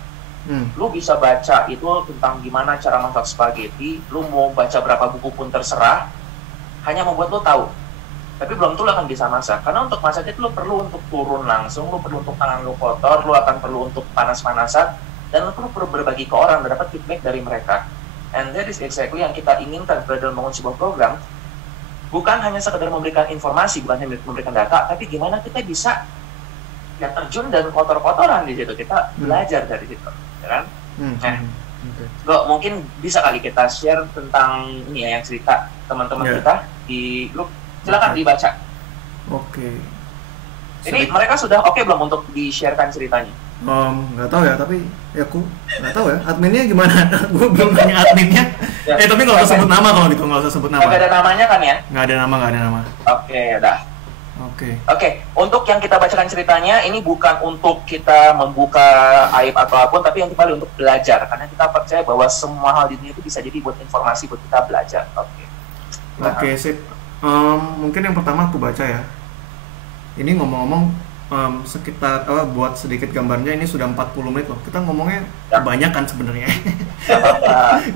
Lu bisa baca itu tentang gimana cara masak spaghetti, lu mau baca berapa buku pun terserah, hanya membuat lu tahu. Tapi belum tentu lu akan bisa masak, karena untuk masak itu lu perlu untuk turun langsung, lu perlu untuk tangan lu kotor, lu akan perlu untuk panas-panasan, dan lu perlu berbagi ke orang dan dapat feedback dari mereka. And that is exactly yang kita inginkan dalam membangun sebuah program. Bukan hanya sekedar memberikan informasi, bukan hanya memberikan data, tapi gimana kita bisa ya terjun dan kotor-kotoran di situ, kita belajar dari situ, ya kan? Nah, mungkin bisa kali kita share tentang ini ya yang cerita teman-teman kita di grup. Silakan dibaca. Oke. Ini mereka sudah oke belum untuk di-sharekan ceritanya? Nggak tahu ya, tapi ya aku nggak tahu ya. Adminnya gimana? Gue belum nanya adminnya. Ya, tapi nggak usah sebut nama kalau gitu, nggak usah sebut nama. Nggak ada namanya kan ya? Nggak ada nama. Oke, udah. Oke. Untuk yang kita bacakan ceritanya, ini bukan untuk kita membuka aib atau apapun, tapi yang kembali untuk belajar. Karena kita percaya bahwa semua hal di dunia itu bisa jadi buat informasi, buat kita belajar. Oke, sip. Mungkin yang pertama aku baca ya. Ini ngomong-ngomong sekitar buat sedikit gambarnya ini sudah 40 menit loh. Kita ngomongnya banyak kan sebenarnya.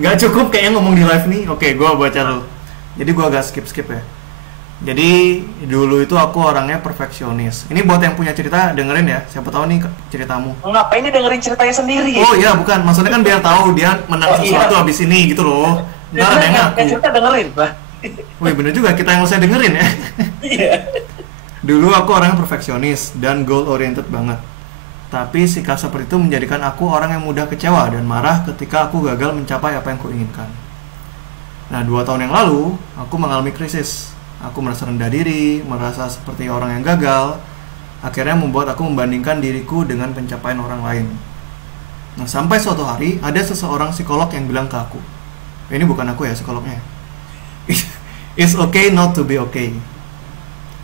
Nggak cukup kayaknya ngomong di live nih. Oke, gue baca dulu. Jadi gue agak skip ya. Jadi dulu itu aku orangnya perfeksionis. Ini buat yang punya cerita dengerin ya. Siapa tahu nih ceritamu. Ngapain ini dengerin ceritanya sendiri? Oh iya, bukan. Maksudnya kan biar tahu dia menang sesuatu habis ini gitu loh. Ntar ada yang ngaku. Cerita dengerin, Pak. Wih bener juga, kita yang usah dengerin ya. Iya. Dulu aku orang perfeksionis dan goal oriented banget. Tapi sikap seperti itu menjadikan aku orang yang mudah kecewa dan marah ketika aku gagal mencapai apa yang kuinginkan. Nah 2 tahun yang lalu, aku mengalami krisis. Aku merasa rendah diri, merasa seperti orang yang gagal. Akhirnya membuat aku membandingkan diriku dengan pencapaian orang lain. Nah sampai suatu hari, ada seseorang psikolog yang bilang ke aku, ini bukan aku ya psikolognya, it's okay not to be okay.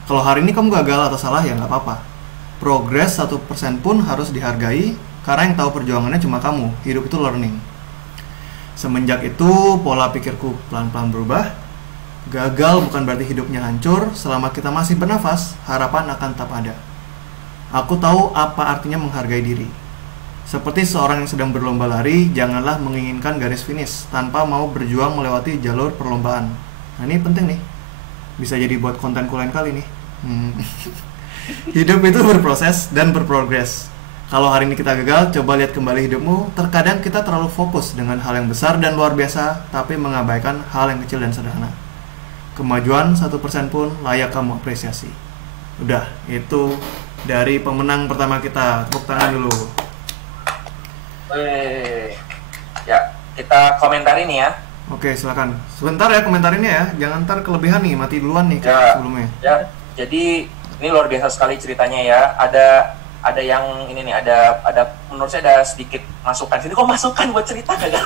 Kalau hari ini kamu gagal atau salah ya nggak apa-apa. Progres 1% pun harus dihargai, karena yang tahu perjuangannya cuma kamu. Hidup itu learning. Semenjak itu pola pikirku pelan-pelan berubah. Gagal bukan berarti hidupnya hancur. Selama kita masih bernafas, harapan akan tetap ada. Aku tahu apa artinya menghargai diri. Seperti seorang yang sedang berlomba lari, janganlah menginginkan garis finish tanpa mau berjuang melewati jalur perlombaan. Nah ini penting nih, bisa jadi buat kontenku lain kali nih. Hidup itu berproses dan berprogres. Kalau hari ini kita gagal, coba lihat kembali hidupmu. Terkadang kita terlalu fokus dengan hal yang besar dan luar biasa, tapi mengabaikan hal yang kecil dan sederhana. Kemajuan 1% pun layak kamu apresiasi. Udah, itu dari pemenang pertama kita. Tepuk tangan dulu. Ya, kita komentari nih ya. Oke, silakan. Sebentar ya komentarinnya ya. Jangan ntar kelebihan nih, mati duluan nih Ya. sebelumnya. Ya, jadi ini luar biasa sekali ceritanya ya. Ada yang ini nih, ada menurut saya ada sedikit masukan. Sini kok masukan buat cerita kagak?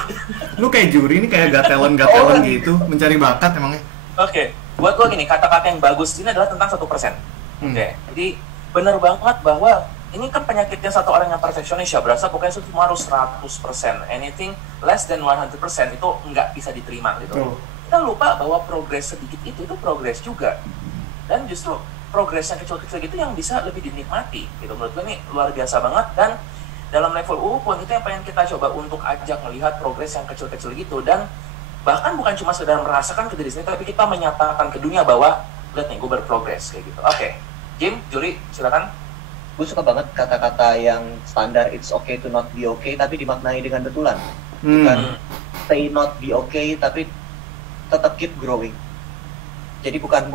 Lu kayak juri ini kayak gatelan gitu, mencari bakat emangnya. Oke, buat lo gini, kata-kata yang bagus ini adalah tentang 1%. Oke, jadi bener banget bahwa ini kan penyakitnya satu orang yang perfeksionis ya, berasa pokoknya semua harus 100%. Anything less than 100% itu nggak bisa diterima gitu. Betul. Kita lupa bahwa progres sedikit itu progres juga. Dan justru progres yang kecil-kecil gitu yang bisa lebih dinikmati gitu. Menurut gue ini luar biasa banget, dan dalam level UU pun itu yang pengen kita coba untuk ajak melihat progres yang kecil-kecil gitu, dan bahkan bukan cuma sekedar merasakan ke diri sendiri, tapi kita menyatakan ke dunia bahwa lihat nih gue berprogres kayak gitu. Oke, Jim, Juri, silakan. Gue suka banget kata-kata yang standar, it's okay to not be okay, tapi dimaknai dengan betulan. Bukan stay not be okay, tapi tetap keep growing. Jadi bukan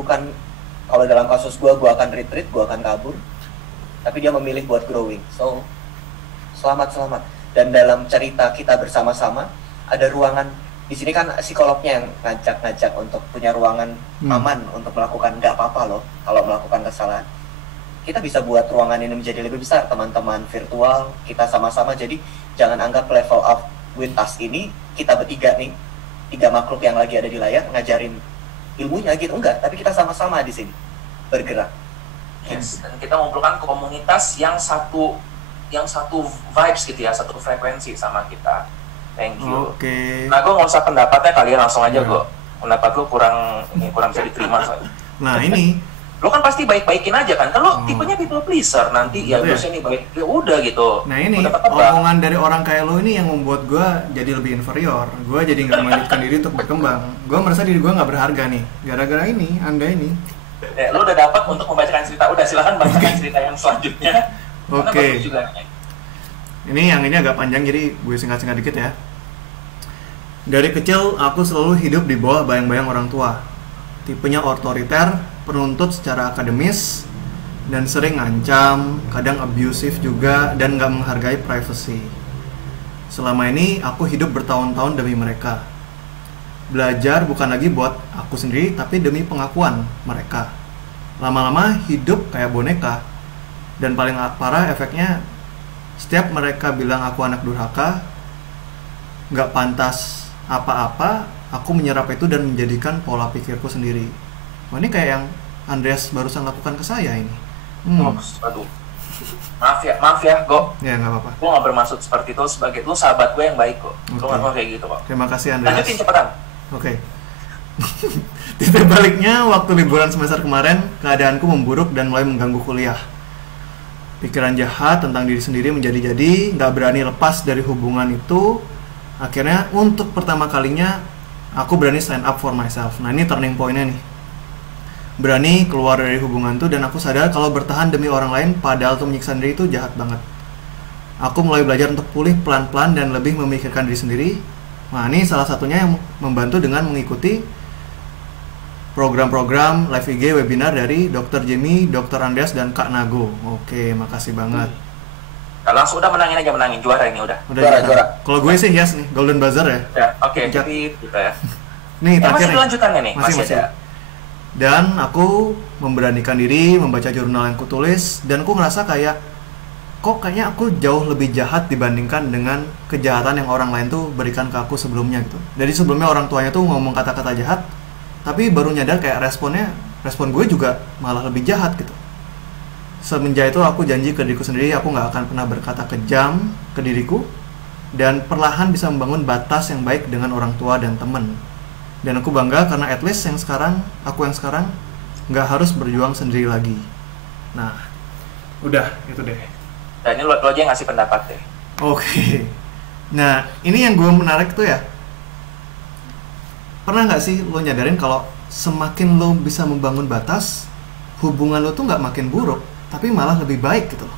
kalau dalam kasus gue akan retreat, gue akan kabur, tapi dia memilih buat growing. So selamat. Dan dalam cerita kita bersama-sama ada ruangan. Di sini kan psikolognya yang ngajak untuk punya ruangan aman untuk melakukan, nggak apa-apa loh kalau melakukan kesalahan. Kita bisa buat ruangan ini menjadi lebih besar, teman-teman virtual, kita sama-sama. Jadi jangan anggap level up with us ini kita bertiga nih, 3 makhluk yang lagi ada di layar ngajarin ilmunya gitu, enggak, tapi kita sama-sama di sini bergerak. Yes, dan kita mengumpulkan komunitas yang satu vibes gitu ya, satu frekuensi sama kita. Thank you. Oke. Nah, gue nggak usah pendapatnya, kalian langsung aja gue. Pendapat lu kurang bisa diterima soalnya. Nah ini, Lo kan pasti baik-baikin aja kan? Kalau tipenya people pleaser, nanti ya Betul ya? terus ini baik, ya udah gitu. nah ini Udah ketebak. omongan dari orang kayak lo ini yang membuat gue jadi lebih inferior. Gue jadi nggak melanjutkan diri untuk berkembang. Gue merasa diri gue nggak berharga nih, gara-gara ini, anda ini. Lo udah dapat untuk membacakan cerita. Udah, silakan bacakan cerita yang selanjutnya. Karena Oke. bagus juga nih. Ini yang ini agak panjang, jadi gue singkat-singkat dikit ya. Dari kecil aku selalu hidup di bawah bayang-bayang orang tua. Tipenya otoriter, penuntut secara akademis, dan sering ngancam, kadang abusive juga, dan gak menghargai privacy. Selama ini aku hidup bertahun-tahun demi mereka. Belajar bukan lagi buat aku sendiri, tapi demi pengakuan mereka. Lama-lama hidup kayak boneka. Dan paling parah efeknya, setiap mereka bilang aku anak durhaka, gak pantas apa-apa, aku menyerap itu dan menjadikan pola pikirku sendiri. Wah, ini kayak yang Andreas barusan lakukan ke saya ini. Aduh. Maaf ya, Go. Ya, nggak apa-apa. Gue gak bermaksud seperti itu, sebagai lu sahabat gue yang baik kok. Lu Oke. gak mau kayak gitu kok. Terima kasih Andreas. Lanjutin cepetan. Oke. Titik baliknya, waktu liburan semester kemarin, keadaanku memburuk dan mulai mengganggu kuliah. Pikiran jahat tentang diri sendiri menjadi-jadi, nggak berani lepas dari hubungan itu. Akhirnya untuk pertama kalinya aku berani stand up for myself. Nah ini turning point-nya nih. Berani keluar dari hubungan itu, dan aku sadar kalau bertahan demi orang lain padahal tuh menyiksa diri itu jahat banget. Aku mulai belajar untuk pulih pelan-pelan dan lebih memikirkan diri sendiri. Nah ini salah satunya yang membantu dengan mengikuti program-program live IG webinar dari Dr. Jimmy, Dr. Andreas, dan Kak Nago. Oke, makasih banget. Nah, langsung udah menangin juara ini udah. Juara. Kalau gue sih yes nih, Golden Buzzer ya. Ya, oke, Pencet. jadi gitu ya. Nih, terakhir Masih nih. lanjutannya nih, masih ada. Dan aku memberanikan diri membaca jurnal yang kutulis, dan aku ngerasa kayak kok kayaknya aku jauh lebih jahat dibandingkan dengan kejahatan yang orang lain tuh berikan ke aku sebelumnya gitu. Jadi sebelumnya orang tuanya tuh ngomong kata-kata jahat, tapi baru nyadar kayak respon gue juga malah lebih jahat gitu. Semenjak itu aku janji ke diriku sendiri, aku gak akan pernah berkata kejam ke diriku, dan perlahan bisa membangun batas yang baik dengan orang tua dan temen. Dan aku bangga karena at least aku yang sekarang gak harus berjuang sendiri lagi. Nah, udah itu deh. Nah, ini lo aja yang ngasih pendapat deh. Oke. Nah, ini yang gue menarik tuh ya. Pernah gak sih lo nyadarin kalau semakin lo bisa membangun batas, hubungan lo tuh gak makin buruk, tapi malah lebih baik gitu loh.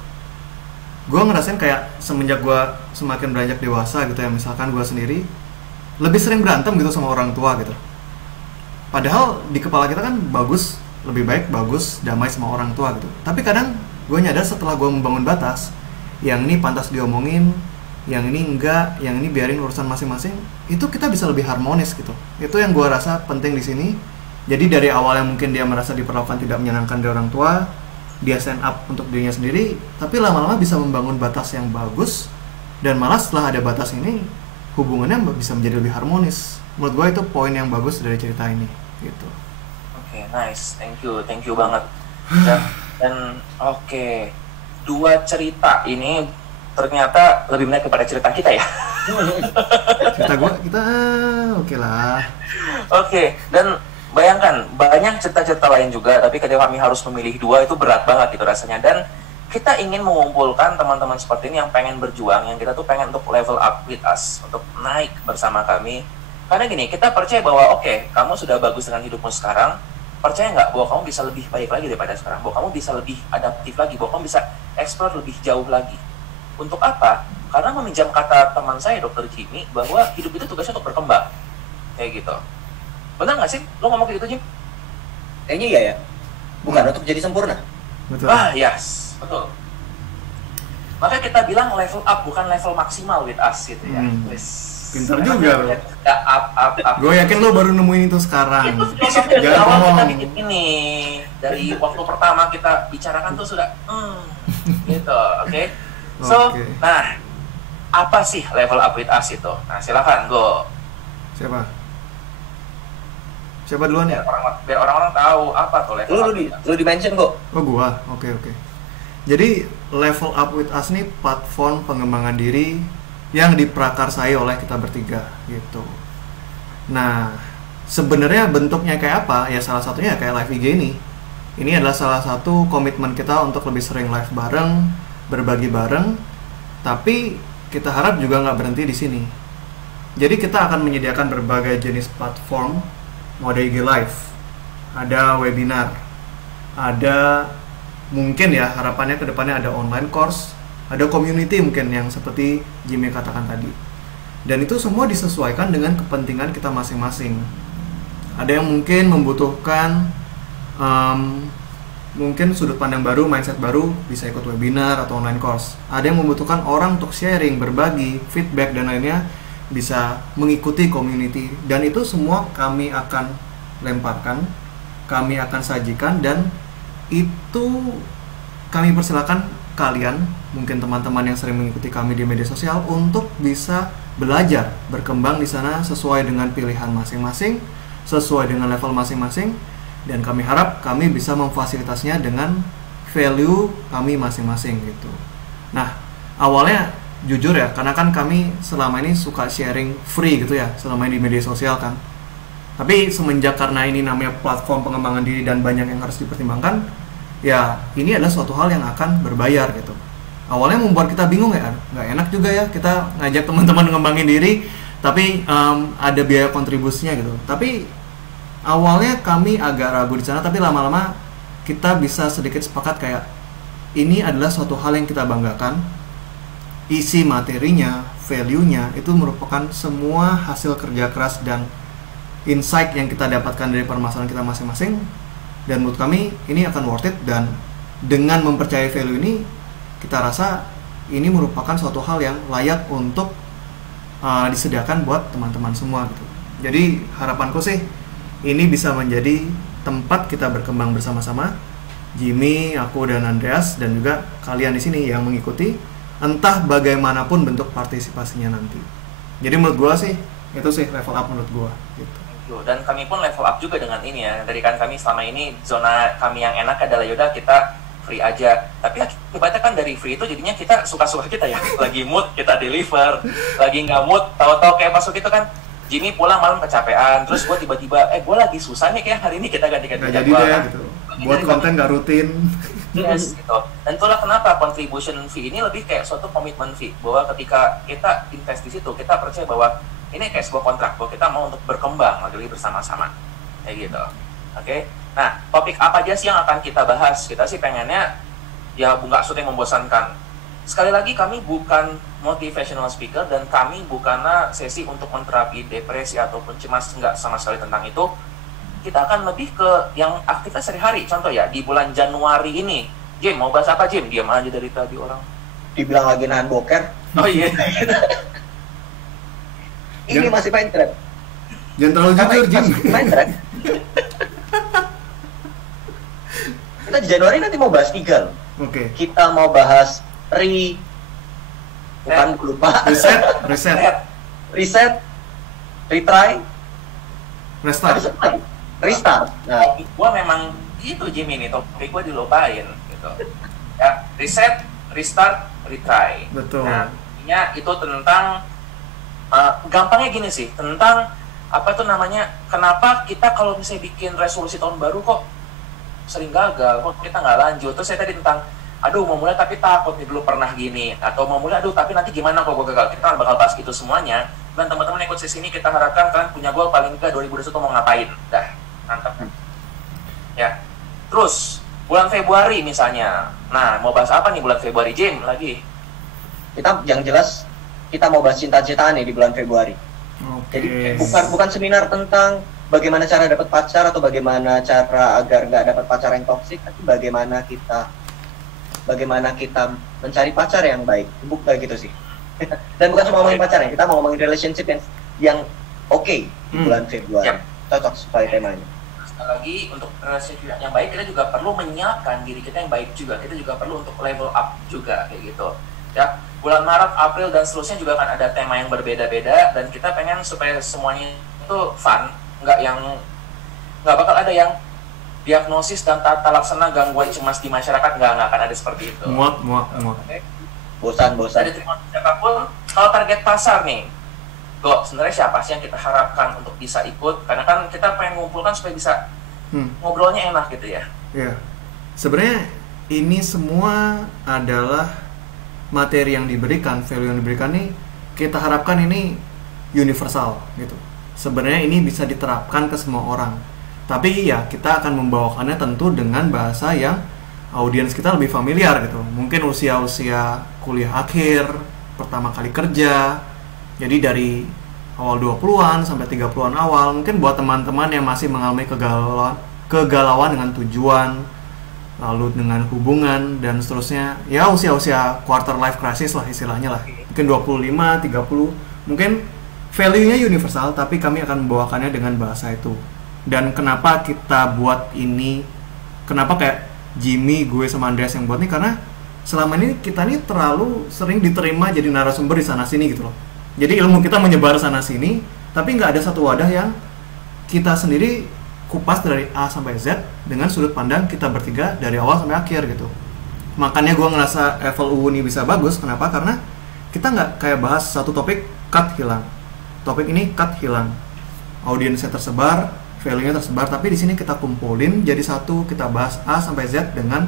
Gue ngerasain kayak semenjak gue semakin beranjak dewasa gitu ya, misalkan gue sendiri lebih sering berantem gitu sama orang tua gitu. Padahal di kepala kita kan bagus, lebih baik bagus damai sama orang tua gitu. Tapi kadang gue nyadar setelah gue membangun batas, yang ini pantas diomongin, yang ini enggak, yang ini biarin urusan masing-masing, itu kita bisa lebih harmonis gitu. Itu yang gue rasa penting di sini. Jadi dari awal yang mungkin dia merasa diperlakukan tidak menyenangkan dari orang tua, dia stand up untuk dirinya sendiri, tapi lama-lama bisa membangun batas yang bagus, dan malah setelah ada batas ini hubungannya bisa menjadi lebih harmonis. Menurut gue itu poin yang bagus dari cerita ini gitu. Oke, nice, thank you banget. Dan oke, dua cerita ini ternyata lebih menarik kepada cerita kita ya. Cerita kita oke lah. Oke, dan bayangkan banyak cerita-cerita lain juga, tapi ketika kami harus memilih dua itu berat banget gitu rasanya. Dan kita ingin mengumpulkan teman-teman seperti ini yang pengen berjuang, yang kita tuh pengen untuk level up with us, untuk naik bersama kami. Karena gini, kita percaya bahwa oke, kamu sudah bagus dengan hidupmu sekarang, percaya nggak bahwa kamu bisa lebih baik lagi daripada sekarang, bahwa kamu bisa lebih adaptif lagi, bahwa kamu bisa explore lebih jauh lagi. Untuk apa? Karena meminjam kata teman saya, Dr. Jimmy, bahwa hidup itu tugasnya untuk berkembang. Kayak gitu. Benar nggak sih? Lo ngomong kayak gitu, Jim? Kayaknya iya ya. Bukan untuk jadi sempurna. Betul. Yes. Betul. Makanya kita bilang level up, bukan level maksimal with us gitu ya. Pintar juga lo. Ya, up. Gue yakin lo baru nemuin itu sekarang. Itu filosofi dari Jangan awal kita bohong. bikin ini. Dari waktu pertama kita bicarakan tuh sudah gitu, oke? So, Oke. nah, apa sih level up with us itu? Nah, silakan, Go. Siapa duluan ya? Biar orang-orang tahu apa tuh level up with us. Lu di-mention kok. Oh gua, oke. Jadi level up with us nih platform pengembangan diri yang diprakarsai oleh kita bertiga gitu. Nah, sebenarnya bentuknya kayak apa? Ya salah satunya kayak live IG ini. Ini adalah salah satu komitmen kita untuk lebih sering live bareng, berbagi bareng. Tapi kita harap juga nggak berhenti di sini. Jadi kita akan menyediakan berbagai jenis platform. Mau ada IG Live, ada webinar, ada mungkin ya harapannya ke depannya ada online course, ada community mungkin yang seperti Jimmy katakan tadi. Dan itu semua disesuaikan dengan kepentingan kita masing-masing. Ada yang mungkin membutuhkan mungkin sudut pandang baru, mindset baru, bisa ikut webinar atau online course. Ada yang membutuhkan orang untuk sharing, berbagi, feedback dan lainnya, bisa mengikuti community. Dan itu semua kami akan lemparkan, kami akan sajikan, dan itu kami persilakan kalian, mungkin teman-teman yang sering mengikuti kami di media sosial, untuk bisa belajar, berkembang di sana sesuai dengan pilihan masing-masing, sesuai dengan level masing-masing, dan kami harap kami bisa memfasilitasinya dengan value kami masing-masing gitu. Nah, awalnya jujur ya, karena kan kami selama ini suka sharing free gitu ya, selama ini di media sosial kan. Tapi semenjak karena ini namanya platform pengembangan diri dan banyak yang harus dipertimbangkan, ya ini adalah suatu hal yang akan berbayar gitu. Awalnya membuat kita bingung ya, nggak enak juga ya kita ngajak teman-teman ngembangin diri, tapi ada biaya kontribusinya gitu. Tapi awalnya kami agak ragu di sana, tapi lama-lama kita bisa sedikit sepakat kayak ini adalah suatu hal yang kita banggakan. Isi materinya, value-nya itu merupakan semua hasil kerja keras dan insight yang kita dapatkan dari permasalahan kita masing-masing. Dan menurut kami ini akan worth it, dan dengan mempercayai value ini kita rasa ini merupakan suatu hal yang layak untuk disediakan buat teman-teman semua gitu. Jadi harapanku sih ini bisa menjadi tempat kita berkembang bersama-sama, Jimmy, aku dan Andreas, dan juga kalian di sini yang mengikuti, entah bagaimanapun bentuk partisipasinya nanti. Jadi menurut gua sih itu sih level up menurut gua gitu. Dan kami pun level up juga dengan ini ya. Dari kan kami selama ini zona kami yang enak adalah yaudah kita free aja. Tapi akibatnya kan dari free itu jadinya kita suka-suka kita ya. Lagi mood kita deliver, lagi nggak mood tahu-tahu kayak masuk itu kan Jimmy pulang malam kecapean, terus gue tiba-tiba gue lagi susah nih kayak hari ini kita ganti-ganti Nggak jadi deh gitu. Buat konten nggak rutin. Yes, gitu. Dan itulah kenapa contribution fee ini lebih kayak suatu komitmen fee, bahwa ketika kita invest di situ kita percaya bahwa ini kayak sebuah kontrak bahwa kita mau untuk berkembang lagi bersama-sama kayak gitu. Oke. Nah, topik apa aja sih yang akan kita bahas? Kita sih pengennya ya nggak sesuatu yang membosankan. Sekali lagi kami bukan motivational speaker dan kami bukanlah sesi untuk menterapi depresi ataupun cemas, nggak sama sekali tentang itu. kita akan lebih ke yang aktivitas sehari-hari. Contoh ya, di bulan Januari ini, Jim, mau bahas apa Jim? Diam aja dari tadi orang. Dibilang lagi nahan boker. Oh iya. Ini masih main thread. Jangan terlalu jujur, Jim. Main thread. Kita di Januari nanti mau bahas 3 loh. Oke. Kita mau bahas bukan lupa. Reset, Reset, retry, restart. restart. Nah, Topik gua memang gitu Jim, ini topik gua dilupain gitu. Ya, reset, restart, retry. Betul. Nah, intinya itu tentang gampangnya gini sih, tentang apa tuh namanya, kenapa kita kalau misalnya bikin resolusi tahun baru kok sering gagal, kok kita nggak lanjut. Terus saya tadi tentang, aduh mau mulai tapi takut nih, dulu pernah gini, atau mau mulai aduh tapi nanti gimana kalau gue gagal. Kita bakal bahas itu semuanya. Dan teman-teman ikut sesi ini, kita harapkan kalian punya goal paling enggak 2021 mau ngapain. Dah, mantap. Ya, terus bulan Februari misalnya, nah mau bahas apa nih bulan Februari, Jim, lagi? kita yang jelas kita mau bahas cinta-cintaan nih di bulan Februari. Oke. Jadi bukan seminar tentang bagaimana cara dapat pacar atau bagaimana cara agar nggak dapat pacar yang toksik, tapi bagaimana kita mencari pacar yang baik. Bukan gitu sih. Dan bukan cuma ngomongin pacar, kita mau ngomongin relationship yang oke di bulan Februari. Yep. Cocok sekali temanya. Sekali lagi, untuk relationship yang baik, kita juga perlu menyiapkan diri kita yang baik juga. Kita juga perlu untuk level up juga, kayak gitu. Ya, bulan Maret, April, dan seterusnya juga akan ada tema yang berbeda-beda. Dan kita pengen supaya semuanya itu fun, nggak bakal ada yang diagnosis dan tata laksana gangguan cemas di masyarakat, nggak akan ada seperti itu. Muak. Okay? Bosan. Dari terima siapapun, kalau target pasar nih, kok sebenarnya siapa sih yang kita harapkan untuk bisa ikut? Karena kan kita pengen ngumpulkan supaya bisa ngobrolnya enak gitu ya. Ya, sebenarnya ini semua adalah materi yang diberikan, value yang diberikan nih, kita harapkan ini universal gitu. Sebenarnya ini bisa diterapkan ke semua orang. Tapi ya kita akan membawakannya tentu dengan bahasa yang audiens kita lebih familiar gitu. Mungkin usia-usia kuliah akhir, pertama kali kerja. Jadi dari awal 20-an sampai 30-an awal. Mungkin buat teman-teman yang masih mengalami kegalauan dengan tujuan, lalu dengan hubungan dan seterusnya. Ya usia-usia quarter life crisis lah istilahnya lah. Mungkin 25, 30. Mungkin value-nya universal, tapi kami akan membawakannya dengan bahasa itu. Dan kenapa kita buat ini, kenapa kayak Jimmy, gue sama Andreas yang buat nih, karena selama ini kita nih terlalu sering diterima jadi narasumber di sana sini gitu loh. Jadi ilmu kita menyebar sana sini, tapi nggak ada satu wadah yang kita sendiri kupas dari A sampai Z dengan sudut pandang kita bertiga dari awal sampai akhir gitu. Makanya gue ngerasa level UU ini bisa bagus. Kenapa? Karena kita nggak kayak bahas satu topik cut hilang, topik ini cut hilang, audiensnya tersebar, value-nya tersebar, tapi di sini kita kumpulin jadi satu, kita bahas A sampai Z dengan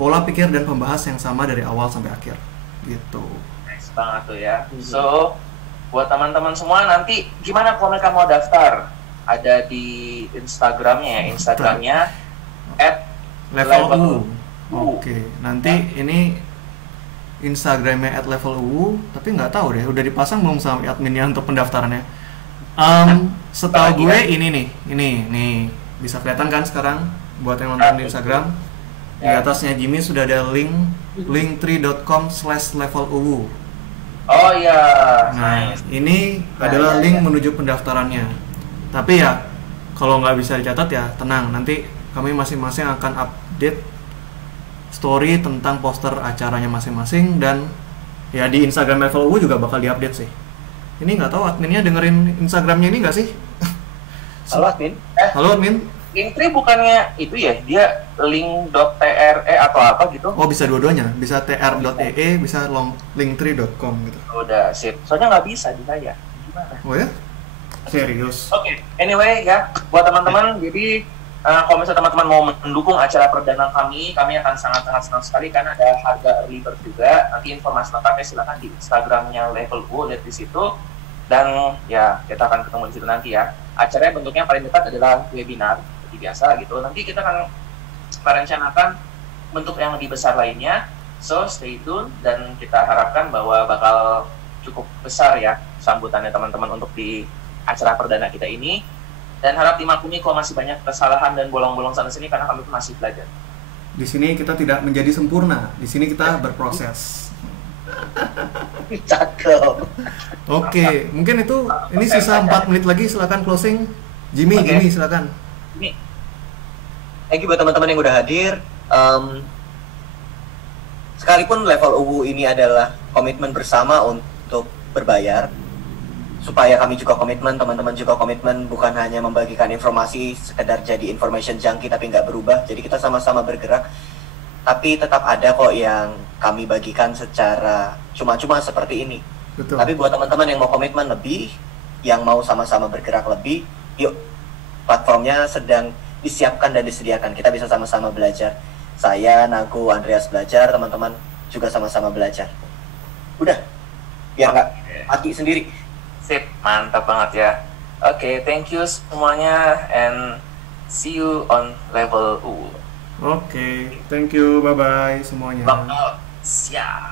pola pikir dan pembahas yang sama dari awal sampai akhir gitu. Nice banget tuh ya. So, buat teman-teman semua, nanti gimana kalau mereka mau daftar? Ada di Instagramnya ya, Instagramnya @leveluu. Oke, nanti ini Instagramnya @leveluu, tapi nggak tahu deh, udah dipasang belum sama adminnya untuk pendaftarannya. Setahu gue ini nih bisa kelihatan kan sekarang buat yang nonton di Instagram. Di atasnya Jimmy sudah ada linktree.com/leveluu. Oh iya. Nah, nice. ini adalah link menuju pendaftarannya. Tapi ya kalau nggak bisa dicatat ya tenang, nanti kami masing-masing akan update story tentang poster acaranya masing-masing, dan ya di Instagram leveluu juga bakal diupdate sih. Ini nggak tahu adminnya dengerin Instagramnya ini nggak sih? Halo admin. Halo admin. Linktree bukannya itu ya, dia link.tre atau apa gitu? Oh bisa dua-duanya, bisa tr.ee, bisa linktree.com gitu. Udah sip. Soalnya nggak bisa di saya. Gimana? Oh ya? Serius? Oke. Anyway ya, buat teman-teman, jadi kalau misalnya teman-teman mau mendukung acara perdana kami akan sangat-sangat senang sekali karena ada harga early bird juga. Nanti informasi lengkapnya silakan di Instagramnya leveluu, lihat di situ. Dan ya kita akan ketemu di situ nanti ya. Acaranya bentuknya paling dekat adalah webinar seperti biasa gitu. Nanti kita akan merencanakan bentuk yang lebih besar lainnya. So stay tune, dan kita harapkan bahwa bakal cukup besar ya sambutannya teman-teman untuk di acara perdana kita ini. Dan harap dimaklumi kalau masih banyak kesalahan dan bolong-bolong sana sini karena kami masih belajar. Di sini kita tidak menjadi sempurna. Di sini kita berproses. Cakep. Oke, mungkin itu ini sisa 4 menit lagi, silakan closing. Jimmy, Oke. Jimmy silakan. Ini Thank you buat teman-teman yang udah hadir. Sekalipun level UU ini adalah komitmen bersama untuk berbayar, supaya kami juga komitmen, teman-teman juga komitmen, bukan hanya membagikan informasi sekedar jadi information junkie tapi nggak berubah. Jadi kita sama-sama bergerak, tapi tetap ada kok yang kami bagikan secara cuma-cuma seperti ini. Betul. Tapi buat teman-teman yang mau komitmen lebih, yang mau sama-sama bergerak lebih, yuk, platformnya sedang disiapkan dan disediakan. Kita bisa sama-sama belajar. Saya, Nagu, Andreas belajar, teman-teman juga sama-sama belajar. Udah, biar nggak mati sendiri. sip, mantap banget ya. Oke, thank you semuanya and see you on level U. Oke, thank you, bye-bye semuanya. Siap.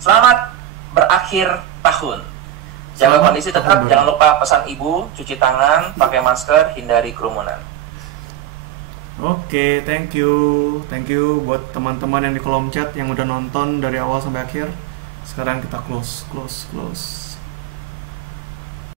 Selamat berakhir tahun. Jaga Selamat kondisi tahun tetap, baru. jangan lupa pesan ibu, cuci tangan, pakai masker, hindari kerumunan. Oke, thank you buat teman-teman yang di kolom chat yang udah nonton dari awal sampai akhir. Sekarang kita close.